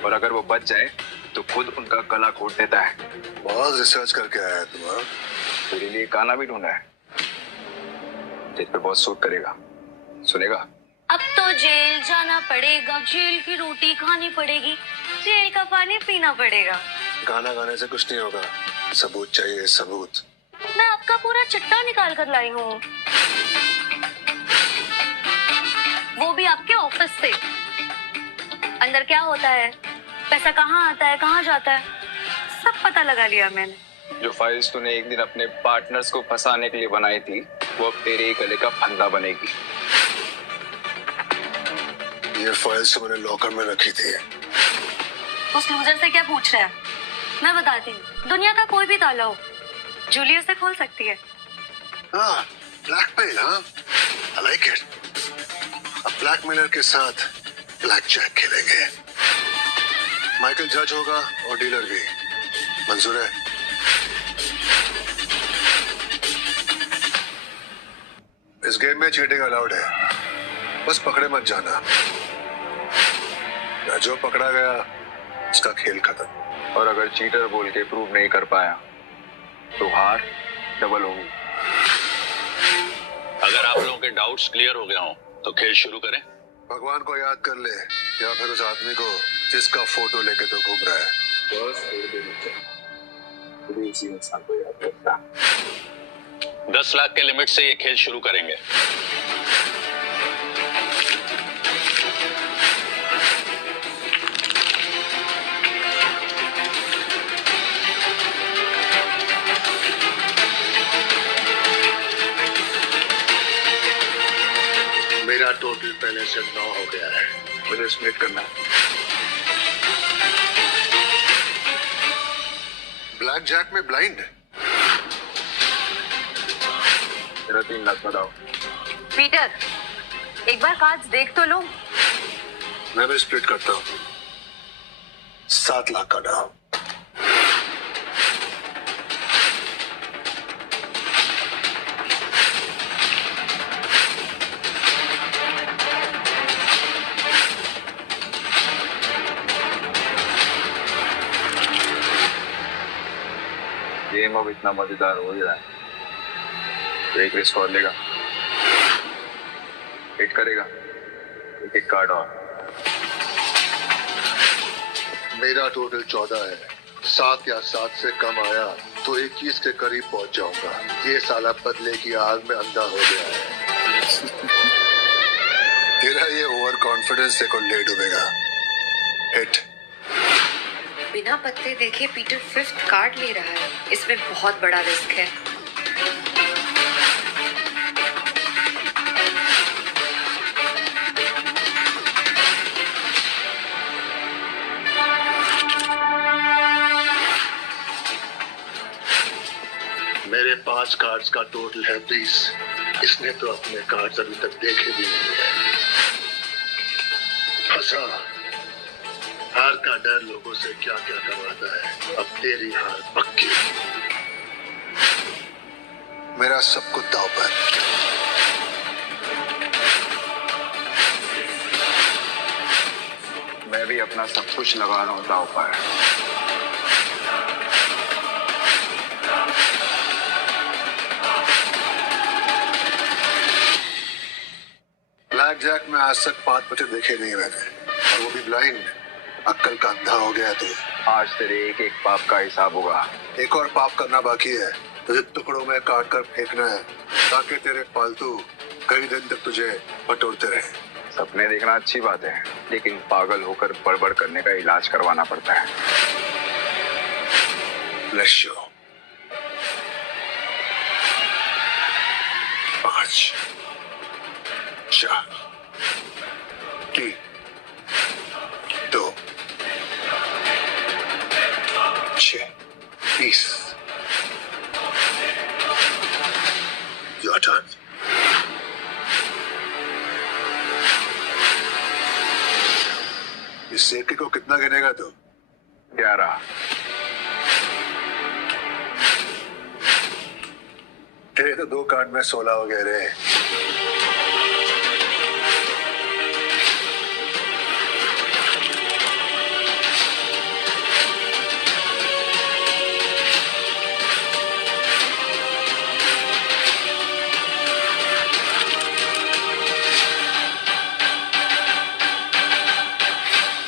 और अगर वो बच जाए तो खुद उनका गला घोट देता है। बहुत रिसर्च करके आया तुम। तेरे लिए गाना भी ढूंढा है, जिस पे बहुत सूट करेगा, सुनेगा? अब तो जेल जाना पड़ेगा, जेल की रोटी खानी पड़ेगी, जेल का पानी पीना पड़ेगा। गाना गाने से कुछ नहीं होगा, सबूत चाहिए, सबूत। मैं आपका पूरा चिट्टा निकाल कर लाई हूँ, वो भी आपके ऑफिस से। अंदर क्या होता है, पैसा कहाँ आता है, कहाँ जाता है, सब पता लगा लिया मैंने। जो फाइल्स तूने एक दिन अपने पार्टनर्स को फंसाने के लिए बनाई थी, वो अब तेरे ही गले का फंदा बनेगी। ये फाइल्स तो मैंने लॉकर में रखी थी। उस लूजर से क्या पूछ रहा है? मैं बताती हूँ, दुनिया का कोई भी ताला हो, जूलियस से खोल सकती है। हाँ, ब्लैकमेल, हाँ, I like it। अब ब्लैकमेलर के साथ ब्लैक जैक खेलेंगे। माइकल जज होगा और डीलर भी। मंजूर है? इस गेम में चीटिंग अलाउड है, बस पकड़े मत जाना। या जो पकड़ा गया उसका खेल खत्म। और अगर चीटर बोल के प्रूव नहीं कर पाया तो हार डबल होगी। अगर आप लोगों के डाउट्स क्लियर हो गए हों तो खेल शुरू करें। भगवान को याद कर ले, या फिर उस आदमी को जिसका फोटो लेके तो घूम रहा है। बस उसी इंसान को याद रखता। 10 लाख के लिमिट से ये खेल शुरू करेंगे। मेरा टोटल पहले से 9 हो गया है, मुझे स्प्लिट करना है। ब्लैक जैक में ब्लाइंड। तेरा 3 लाख बताओ। पीटर, एक बार कार्ड्स देख तो लो। मैं भी स्प्लिट करता हूँ। 7 लाख का डाउन। गेम अब इतना मजेदार हो ही रहा है, तो एक रिस्क और लेगा, हिट करेगा, एक कार्ड और। मेरा टोटल 14 है, 7 या 7 से कम आया तो 21 के करीब पहुंच जाऊंगा। ये साला बदले की आग में अंधा हो गया है। तेरा ये ओवर कॉन्फिडेंस देखो ले डूबेगा। हिट। बिना पत्ते देखे पीटर 5th कार्ड ले रहा है, इसमें बहुत बड़ा रिस्क है। मेरे 5 कार्ड्स का टोटल है 20। इसने तो अपने कार्ड्स अभी तक देखे भी नहीं है। फंसा। हार का डर लोगों से क्या क्या करवाता है। अब तेरी हार पक्की। मेरा सब कुछ दांव पर। मैं भी अपना सब कुछ लगा रहा हूँ दांव पर। ब्लैक जैक में आज तक 5 बच्चे देखे नहीं मैंने, और वो भी ब्लाइंड। अक्कल का अंधा हो गया तो आज तेरे एक एक पाप का हिसाब होगा। एक और पाप करना बाकी है, तुझे टुकड़ों में काट कर फेंकना है ताकि तेरे पालतू कई दिन तक तुझे बटोरते रहे। सपने देखना अच्छी बात है, लेकिन पागल होकर बड़बड़ करने का इलाज करवाना पड़ता है। Bless you. 5 4 3 2 6 20 Your turn. इस सेके को कितना गिनेगा तू? 11। तेरे तो 2 कार्ड में 16 हो गए रे।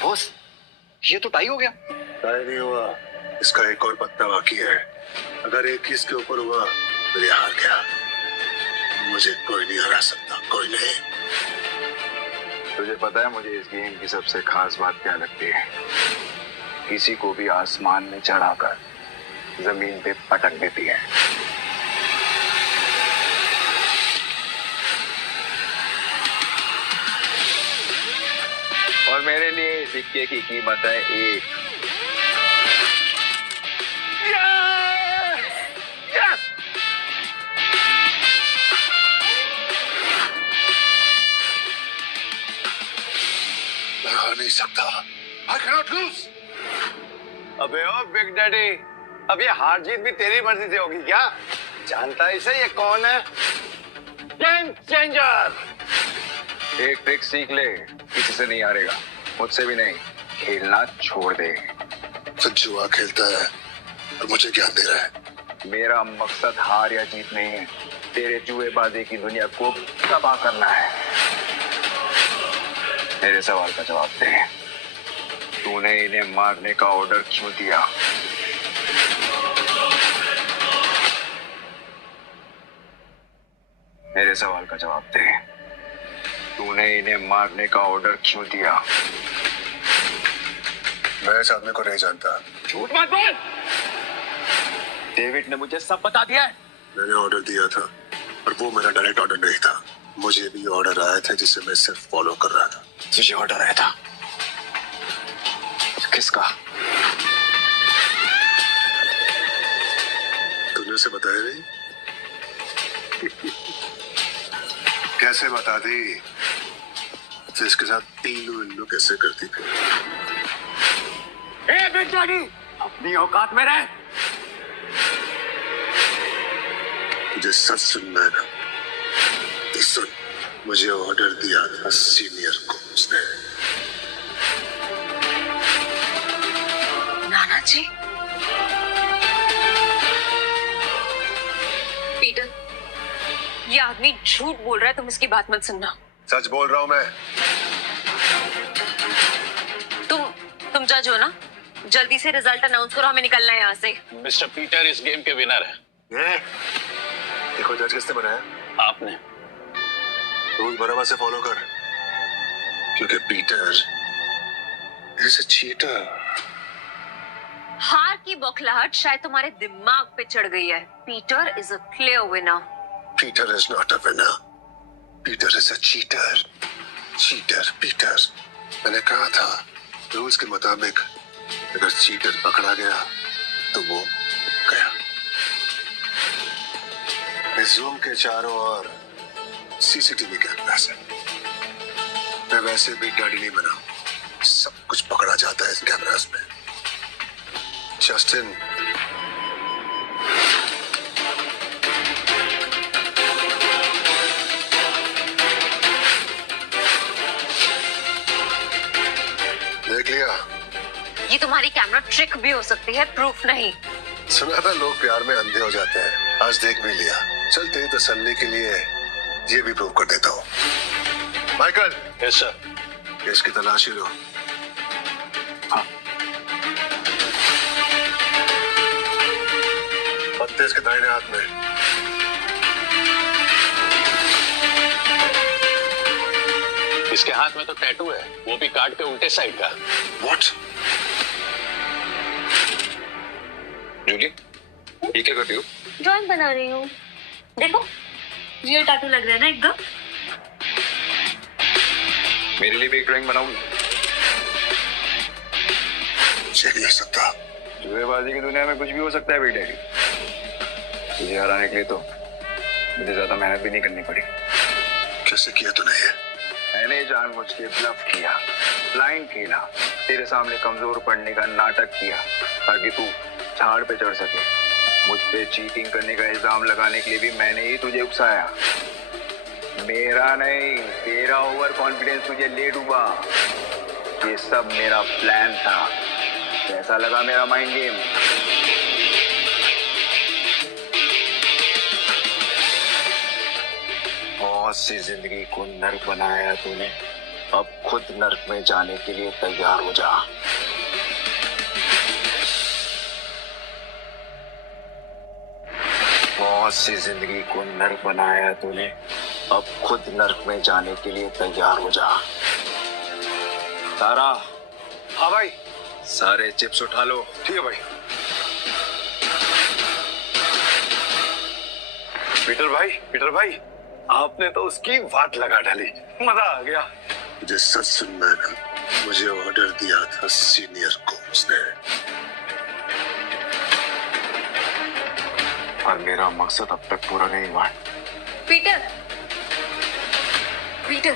बॉस, ये तो टाई हो गया। टाई नहीं हुआ, इसका एक और पत्ता बाकी है। अगर 21 के ऊपर हुआ तो ये हार गया। मुझे कोई नहीं हरा सकता, कोई नहीं। तुझे पता है मुझे इस गेम की सबसे खास बात क्या लगती है? किसी को भी आसमान में चढ़ाकर जमीन पे पटक देती है। और मेरे लिए सिक्के की कीमत है 1। मैं हार नहीं सकता। I cannot lose. अबे ओ बिग डैडी, अब ये हार जीत भी तेरी मर्जी से होगी क्या? जानता है इसे ये कौन है? Game changer. एक ट्रिक सीख ले, किसी से नहीं हारेगा, मुझसे भी नहीं। खेलना छोड़ दे। तो जुआ खेलता है और मुझे ज्ञान दे रहा है। मेरा मकसद हार या जीत नहीं है, तेरे जुएबाजी की दुनिया को तबाह करना है। मेरे सवाल का जवाब दे, तूने इन्हें मारने का ऑर्डर क्यों दिया? मेरे सवाल का जवाब दे, तूने इन्हें मारने का ऑर्डर क्यों दिया? मैं इस आदमी को नहीं जानता। झूठ मत बोल। डेविड ने मुझे सब बता दिया है। मैंने ऑर्डर दिया था और वो मेरा डायरेक्ट ऑर्डर नहीं था। मुझे भी ऑर्डर आया था जिसे मैं सिर्फ फॉलो कर रहा था। तुझे ऑर्डर आया था? किसका? तूने उसे बताया नहीं? कैसे बता दी? तो इसके साथ इल्लू इल्लू कैसे करती थी? ए बिग डैडी, अपनी औकात में रह। तुझे सच सुनना है ना? तो सुन, मुझे ऑर्डर दिया था सीनियर को उसने। नाना जी, पीटर, ये आदमी झूठ बोल रहा है, तुम इसकी बात मत सुनना। सच बोल रहा हूं मैं। तुम जज हो ना? जल्दी से रिजल्ट अनाउंस करो, हमें निकलना है यहाँ से। मिस्टर पीटर इस गेम के विनर है। देखो जज किसने बनाया? आपने। रूल बराबर से फॉलो कर, क्योंकि पीटर इज अ चीटर। हार की बौखलाहट शायद तुम्हारे दिमाग पे चढ़ गई है। Peter is a clear winner. Peter is not a winner, Peter is a cheater. Cheater Peter. मैंने कहा था रूल्स के मुताबिक अगर चीटर पकड़ा गया तो वो गया। इस रूम के चारों ओर सीसीटीवी कैमरास है। मैं वैसे भी डैडी नहीं बना, सब कुछ पकड़ा जाता है इस कैमरास में। जस्टिन, देख लिया? ये तुम्हारी कैमरा ट्रिक भी हो सकती है, प्रूफ नहीं। सुना था लोग प्यार में अंधे हो जाते हैं, आज देख भी लिया। चल तेरी तसल्ली के लिए ये भी प्रूव कर देता हूँ। माइकल। Yes sir. इसकी तलाशी लो। हाँ। लगते हैं इसके दाहिने हाथ में। इसके हाथ में तो टैटू है, वो भी कार्ड के उल्टे साइड का। What? जूली, ये क्या कर रही हो? ड्राइंग बना रही हूँ। देखो रियल टैटू लग रहा है ना एकदम। मेरे लिए भी एक ड्राइंग बनाऊंगी। नहीं सकता। जुएबाजी की दुनिया में कुछ भी हो सकता है बिग डैडी। तुझे हराने के लिए तो मुझे ज्यादा मेहनत भी नहीं करनी पड़ी। कैसे किया तूने ये? मैंने जानबूझ के ब्लफ किया, ब्लाइंड खेला, तेरे सामने कमजोर पड़ने का नाटक किया ताकि तू झाड़ पे चढ़ सके। मुझ पे चीटिंग करने का इल्जाम लगाने के लिए भी मैंने ही तुझे उकसाया। मेरा नहीं, तेरा ओवर कॉन्फिडेंस तुझे ले डूबा। ये सब मेरा प्लान था। कैसा लगा मेरा माइंड गेम? बहुत सी जिंदगी को नर्क बनाया तूने, अब खुद नर्क में जाने के लिए तैयार हो जा। बहुत सी जिंदगी को नर्क बनाया तूने, अब खुद नर्क में जाने के लिए तैयार हो जा। तारा। हाँ भाई। सारे चिप्स उठा लो। ठीक है भाई। पीटर भाई, आपने तो उसकी बात लगा डाली, मजा आ गया। मुझे सच सुनना है ना, मुझे ऑर्डर दिया था सीनियर कोम्स ने, और मेरा मकसद अब तक पूरा नहीं हुआ। पीटर,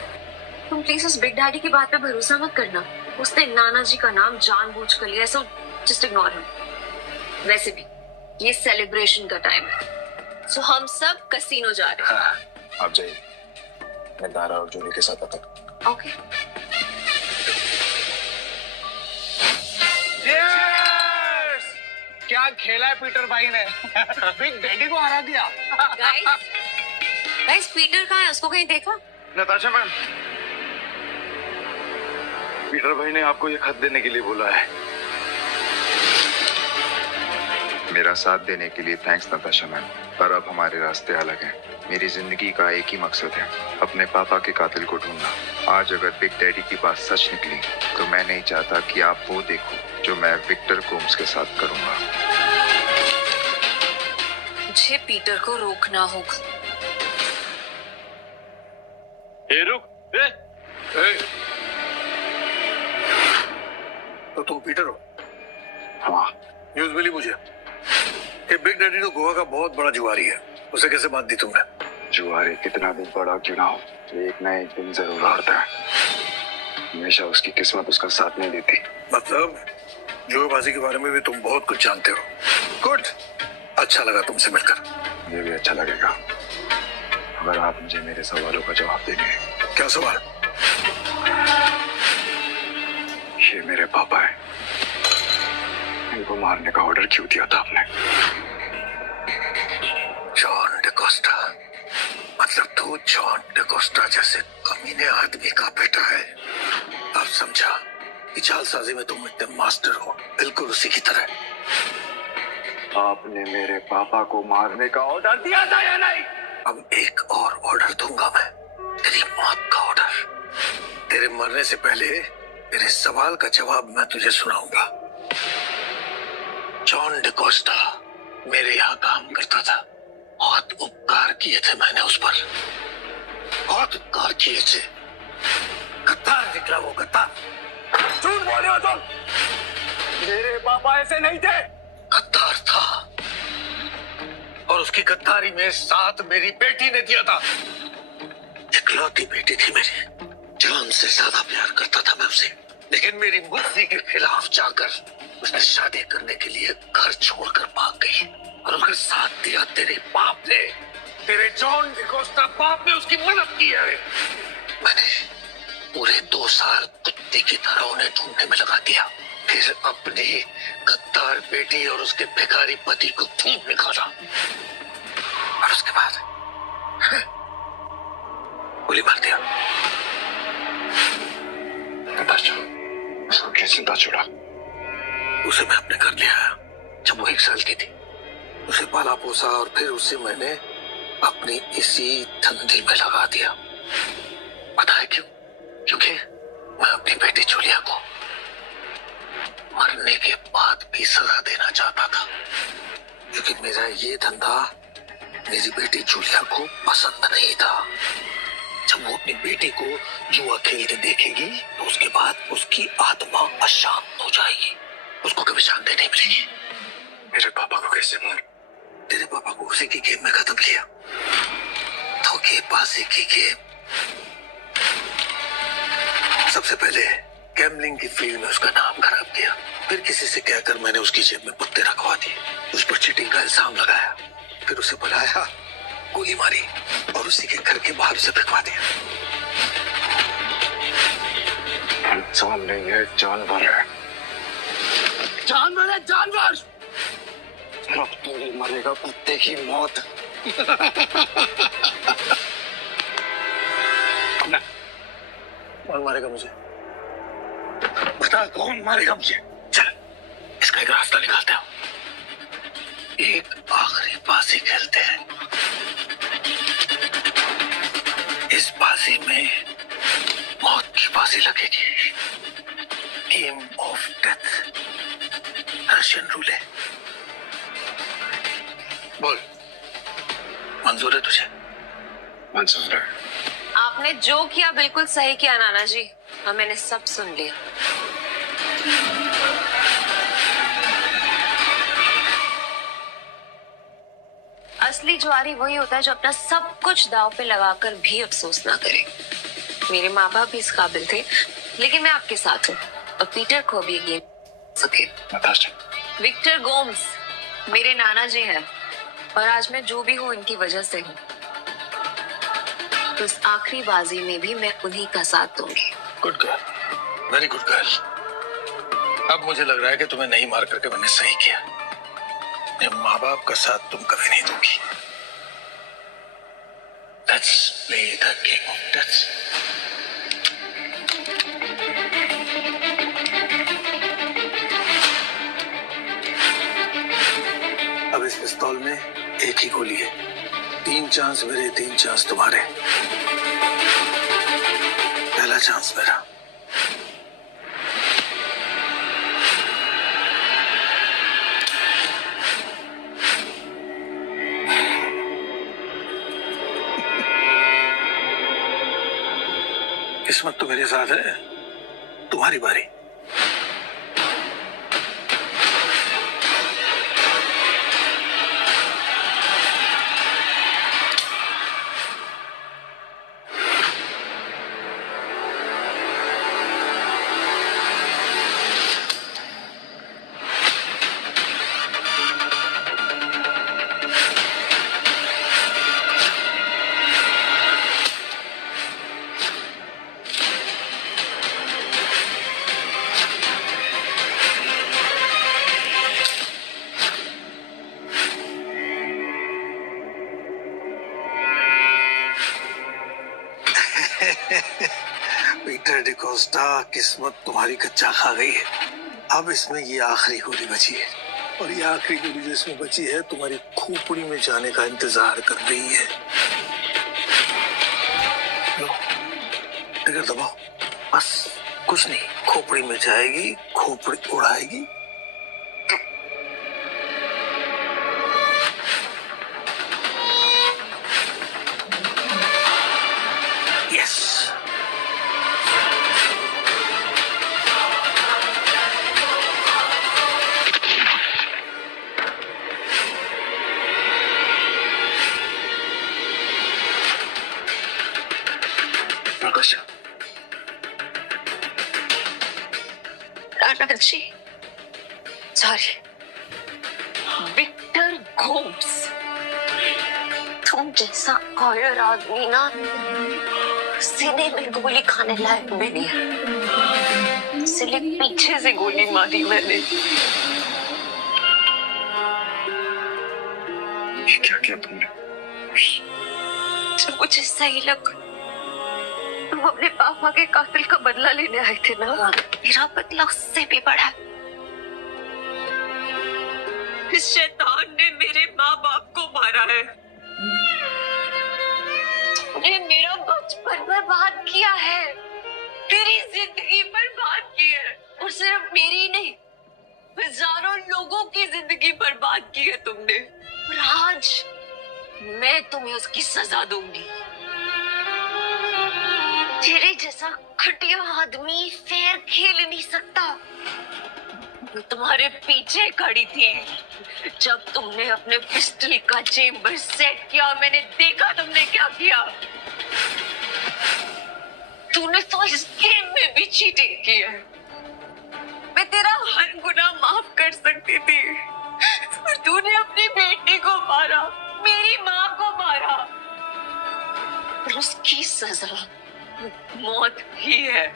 तुम प्लीज उस बिग डैडी की बात पे भरोसा मत करना। उसने नाना जी का नाम जानबूझ कर लिया, सो जस्ट इग्नोर हिम। वैसे भी ये सेलिब्रेशन का टाइम है, सो हम सब कसीनो जा रहे हैं। हाँ, आप जाइए, मैं दारा और जूली के साथ आता हूँ। ओके। क्या खेला है पीटर भाई ने। बिग डैडी को हरा दिया। गाइस पीटर कहाँ है? उसको कहीं देखा? नताशा मैम, पीटर भाई ने आपको ये खत देने के लिए बोला है। मेरा साथ देने के लिए थैंक्स नताशा मैम, पर अब हमारे रास्ते अलग हैं। मेरी जिंदगी का एक ही मकसद है, अपने पापा के कातिल को ढूंढना। आज अगर बिग डैडी की बात सच निकली तो मैं नहीं चाहता कि आप वो देखो जो मैं विक्टर कोम्स के साथ करूंगा। मुझे पीटर को रोकना होगा। रुक। तो तुम पीटर हो? हाँ। न्यूज मिली मुझे कि बिग डैडी तो गोवा का बहुत बड़ा जुआरी है, उसे कैसे बात दी तुमने? जुआरी कितना भी बड़ा क्यों ना हो, एक ना एक दिन जरूर हारता है। हमेशा उसकी किस्मत उसका साथ नहीं देती। मतलब जुएबाजी के बारे में भी तुम बहुत कुछ जानते हो। गुड, अच्छा लगा तुमसे मिलकर। मुझे भी अच्छा लगेगा अगर आप मुझे मेरे सवालों का जवाब देंगे। क्या सवाल? ये मेरे पापा है, इनको मारने का ऑर्डर क्यों दिया था आपने? जॉन डिकोस्टा, मतलब तू जॉन डिकोस्टा जैसे कमीने आदमी का बेटा है। अब समझा कि चालसाजी में तुम इतने मास्टर हो, बिल्कुल उसी की तरह। आपने मेरे पापा को मारने का ऑर्डर दिया था या नहीं? अब एक और ऑर्डर दूंगा मैं, तेरी मौत का ऑर्डर। तेरे मरने से पहले तेरे सवाल का जवाब मैं तुझे सुनाऊंगा। जॉन डिकोस्टा मेरे यहाँ काम करता था, बहुत उपकार किए थे मैंने उस पर, बहुत उपकार किए थे। गद्दार निकला वो, गद्दार। झूठ बोले हो तुम, मेरे पापा ऐसे नहीं थे। गद्दार था, और उसकी गद्दारी में साथ मेरी बेटी ने दिया था। इकलौती बेटी थी मेरी, जान से ज्यादा प्यार करता था मैं उसे, लेकिन मेरी मर्जी के खिलाफ जाकर उसने शादी करने के लिए घर छोड़कर भाग गई, और उसका साथ दिया तेरे बाप ने, तेरे जॉन डिकोस्टा बाप ने उसकी मदद की है। मैंने पूरे 2 साल कुत्ते की तरह उन्हें ढूंढने में लगा दिया, फिर अपनी गद्दार बेटी और उसके भिखारी पति को ढूंढ निकाला, और उसके बाद गोली मार दिया। उसको कैसे जिंदा छोड़ा? उसे मैं अपने घर ले आया जब वो 1 साल की थी। उसे पाला पोसा और फिर उसे मैंने अपनी इसी धंधे में लगा दिया। पता है क्यों? क्योंकि मैं अपनी बेटी जूलिया को मरने के बाद भी सजा देना चाहता था, क्योंकि मेरा ये धंधा मेरी बेटी जूलिया को पसंद नहीं था। जब वो अपनी बेटी को जुआ खेलते देखेगी तो उसके बाद उसकी आत्मा अशांत हो जाएगी, उसको कभी शांति नहीं मिलेगी। मेरे पापा को कैसे मार? तेरे पापा को उसी की गेम में खत्म किया। धोखेबाजी की गेम। सबसे पहले गैम्बलिंग की फील्ड में उसका नाम खराब किया, फिर किसी से कहकर मैंने उसकी जेब में पत्ते रखवा दिए, उस पर चीटिंग का इल्जाम लगाया, फिर उसे बुलाया, गोली मारी और उसी के घर के बाहर उसे फेंकवा दिया। इंसान नहीं है, जानवर है। जानवर है, जानवर। अब तो ये मरेगा कुत्ते की मौत। कौन मारेगा मुझे? बता, कौन मारेगा मुझे? चल, इसका एक रास्ता निकालते हो। एक आखिरी बाजी खेलते हैं। इस बाजी में मौत की बाजी लगेगी। Game of death, Russian रूले। बोल, मंजूर है तुझे? मंजूर है। आपने जो किया बिल्कुल सही किया नाना जी, और मैंने सब सुन लिया। असली जुआरी वही होता है जो अपना सब कुछ दांव पे लगाकर भी अफसोस ना करे। मेरे माँ बाप भी इस काबिल थे, लेकिन मैं आपके साथ हूँ और पीटर को भी ये सके। विक्टर गोम्स मेरे नाना जी हैं और आज मैं जो भी हूँ इनकी वजह से हूँ। तो इस आखिरी बाजी में भी मैं उन्हीं का साथ दूंगी। Good girl, very good girl. अब मुझे लग रहा है कि तुम्हें नहीं मार करके मैंने सही किया। अपने माँ बाप का साथ तुम कभी नहीं दोगी। Let's play the game of death. अब इस पिस्तौल में एक ही गोली है। 3 चांस मेरे, 3 चांस तुम्हारे। पहला चांस मेरा। किस्मत तो मेरे साथ है। तुम्हारी बारी। पीटर डिकोस्टा, किस्मत तुम्हारी कच्चा खा गई है। अब इसमें ये आखिरी गोली बची है, और ये आखिरी गोली जो इसमें बची है तुम्हारी खोपड़ी में जाने का इंतजार कर रही है। लो, ट्रिगर दबाओ, बस कुछ नहीं, खोपड़ी में जाएगी, खोपड़ी उड़ाएगी। यस, नाना जी, सॉरी। विक्टर गोम्स, तुम जैसा कायर आदमी ना सीने में गोली खाने लायक भी नहीं है, इसलिए पीछे से गोली मारी मैंने। ये क्या किया तुमने? जब मुझे सही लग, तुम अपने पापा के कातिल का बदला लेने आए थे ना, मेरा बदला उससे भी बड़ा। इस शैतान ने मेरे माँ बाप को मारा है, तूने मेरा बचपन बर्बाद किया है, तेरी जिंदगी बर्बाद की है, और सिर्फ मेरी नहीं, हजारों लोगों की जिंदगी बर्बाद की है तुमने। और आज मैं तुम्हें उसकी सजा दूंगी। तेरे जैसा घटिया आदमी फेयर खेल नहीं सकता। मैं तुम्हारे पीछे खड़ी थी जब तुमने अपने पिस्टल का चेम्बर सेट किया। मैंने देखा तुमने क्या किया। तूने तो इस गेम में भी चीटिंग की है। मैं तेरा हर गुनाह माफ कर सकती थी, पर तूने अपनी बेटी को मारा, मेरी माँ को मारा, और उसकी सजा मौत ही है।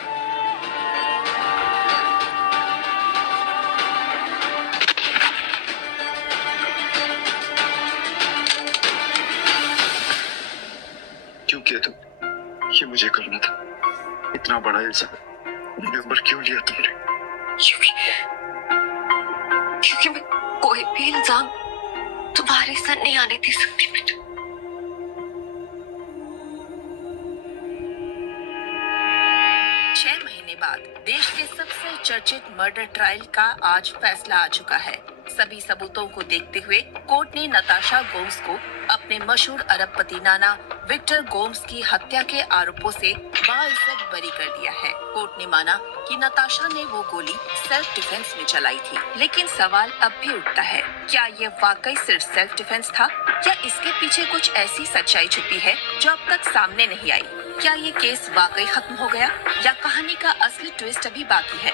क्यों किया तुम? ये मुझे करना था। इतना बड़ा इल्जाम मेरे ऊपर क्यों लिया तुमने? क्योंकि मैं कोई भी इल्जाम तुम्हारे सर नहीं आने दे सकती बेटा। 6 महीने बाद देश के सबसे चर्चित मर्डर ट्रायल का आज फैसला आ चुका है। सभी सबूतों को देखते हुए कोर्ट ने नताशा गोम्स को अपने मशहूर अरबपति नाना विक्टर गोम्स की हत्या के आरोपों से बाइज्जत बरी कर दिया है। कोर्ट ने माना कि नताशा ने वो गोली सेल्फ डिफेंस में चलाई थी, लेकिन सवाल अब भी उठता है, क्या ये वाकई सिर्फ सेल्फ डिफेंस था या इसके पीछे कुछ ऐसी सच्चाई छुपी है जो अब तक सामने नहीं आई? क्या ये केस वाकई खत्म हो गया या कहानी का असली ट्विस्ट अभी बाकी है?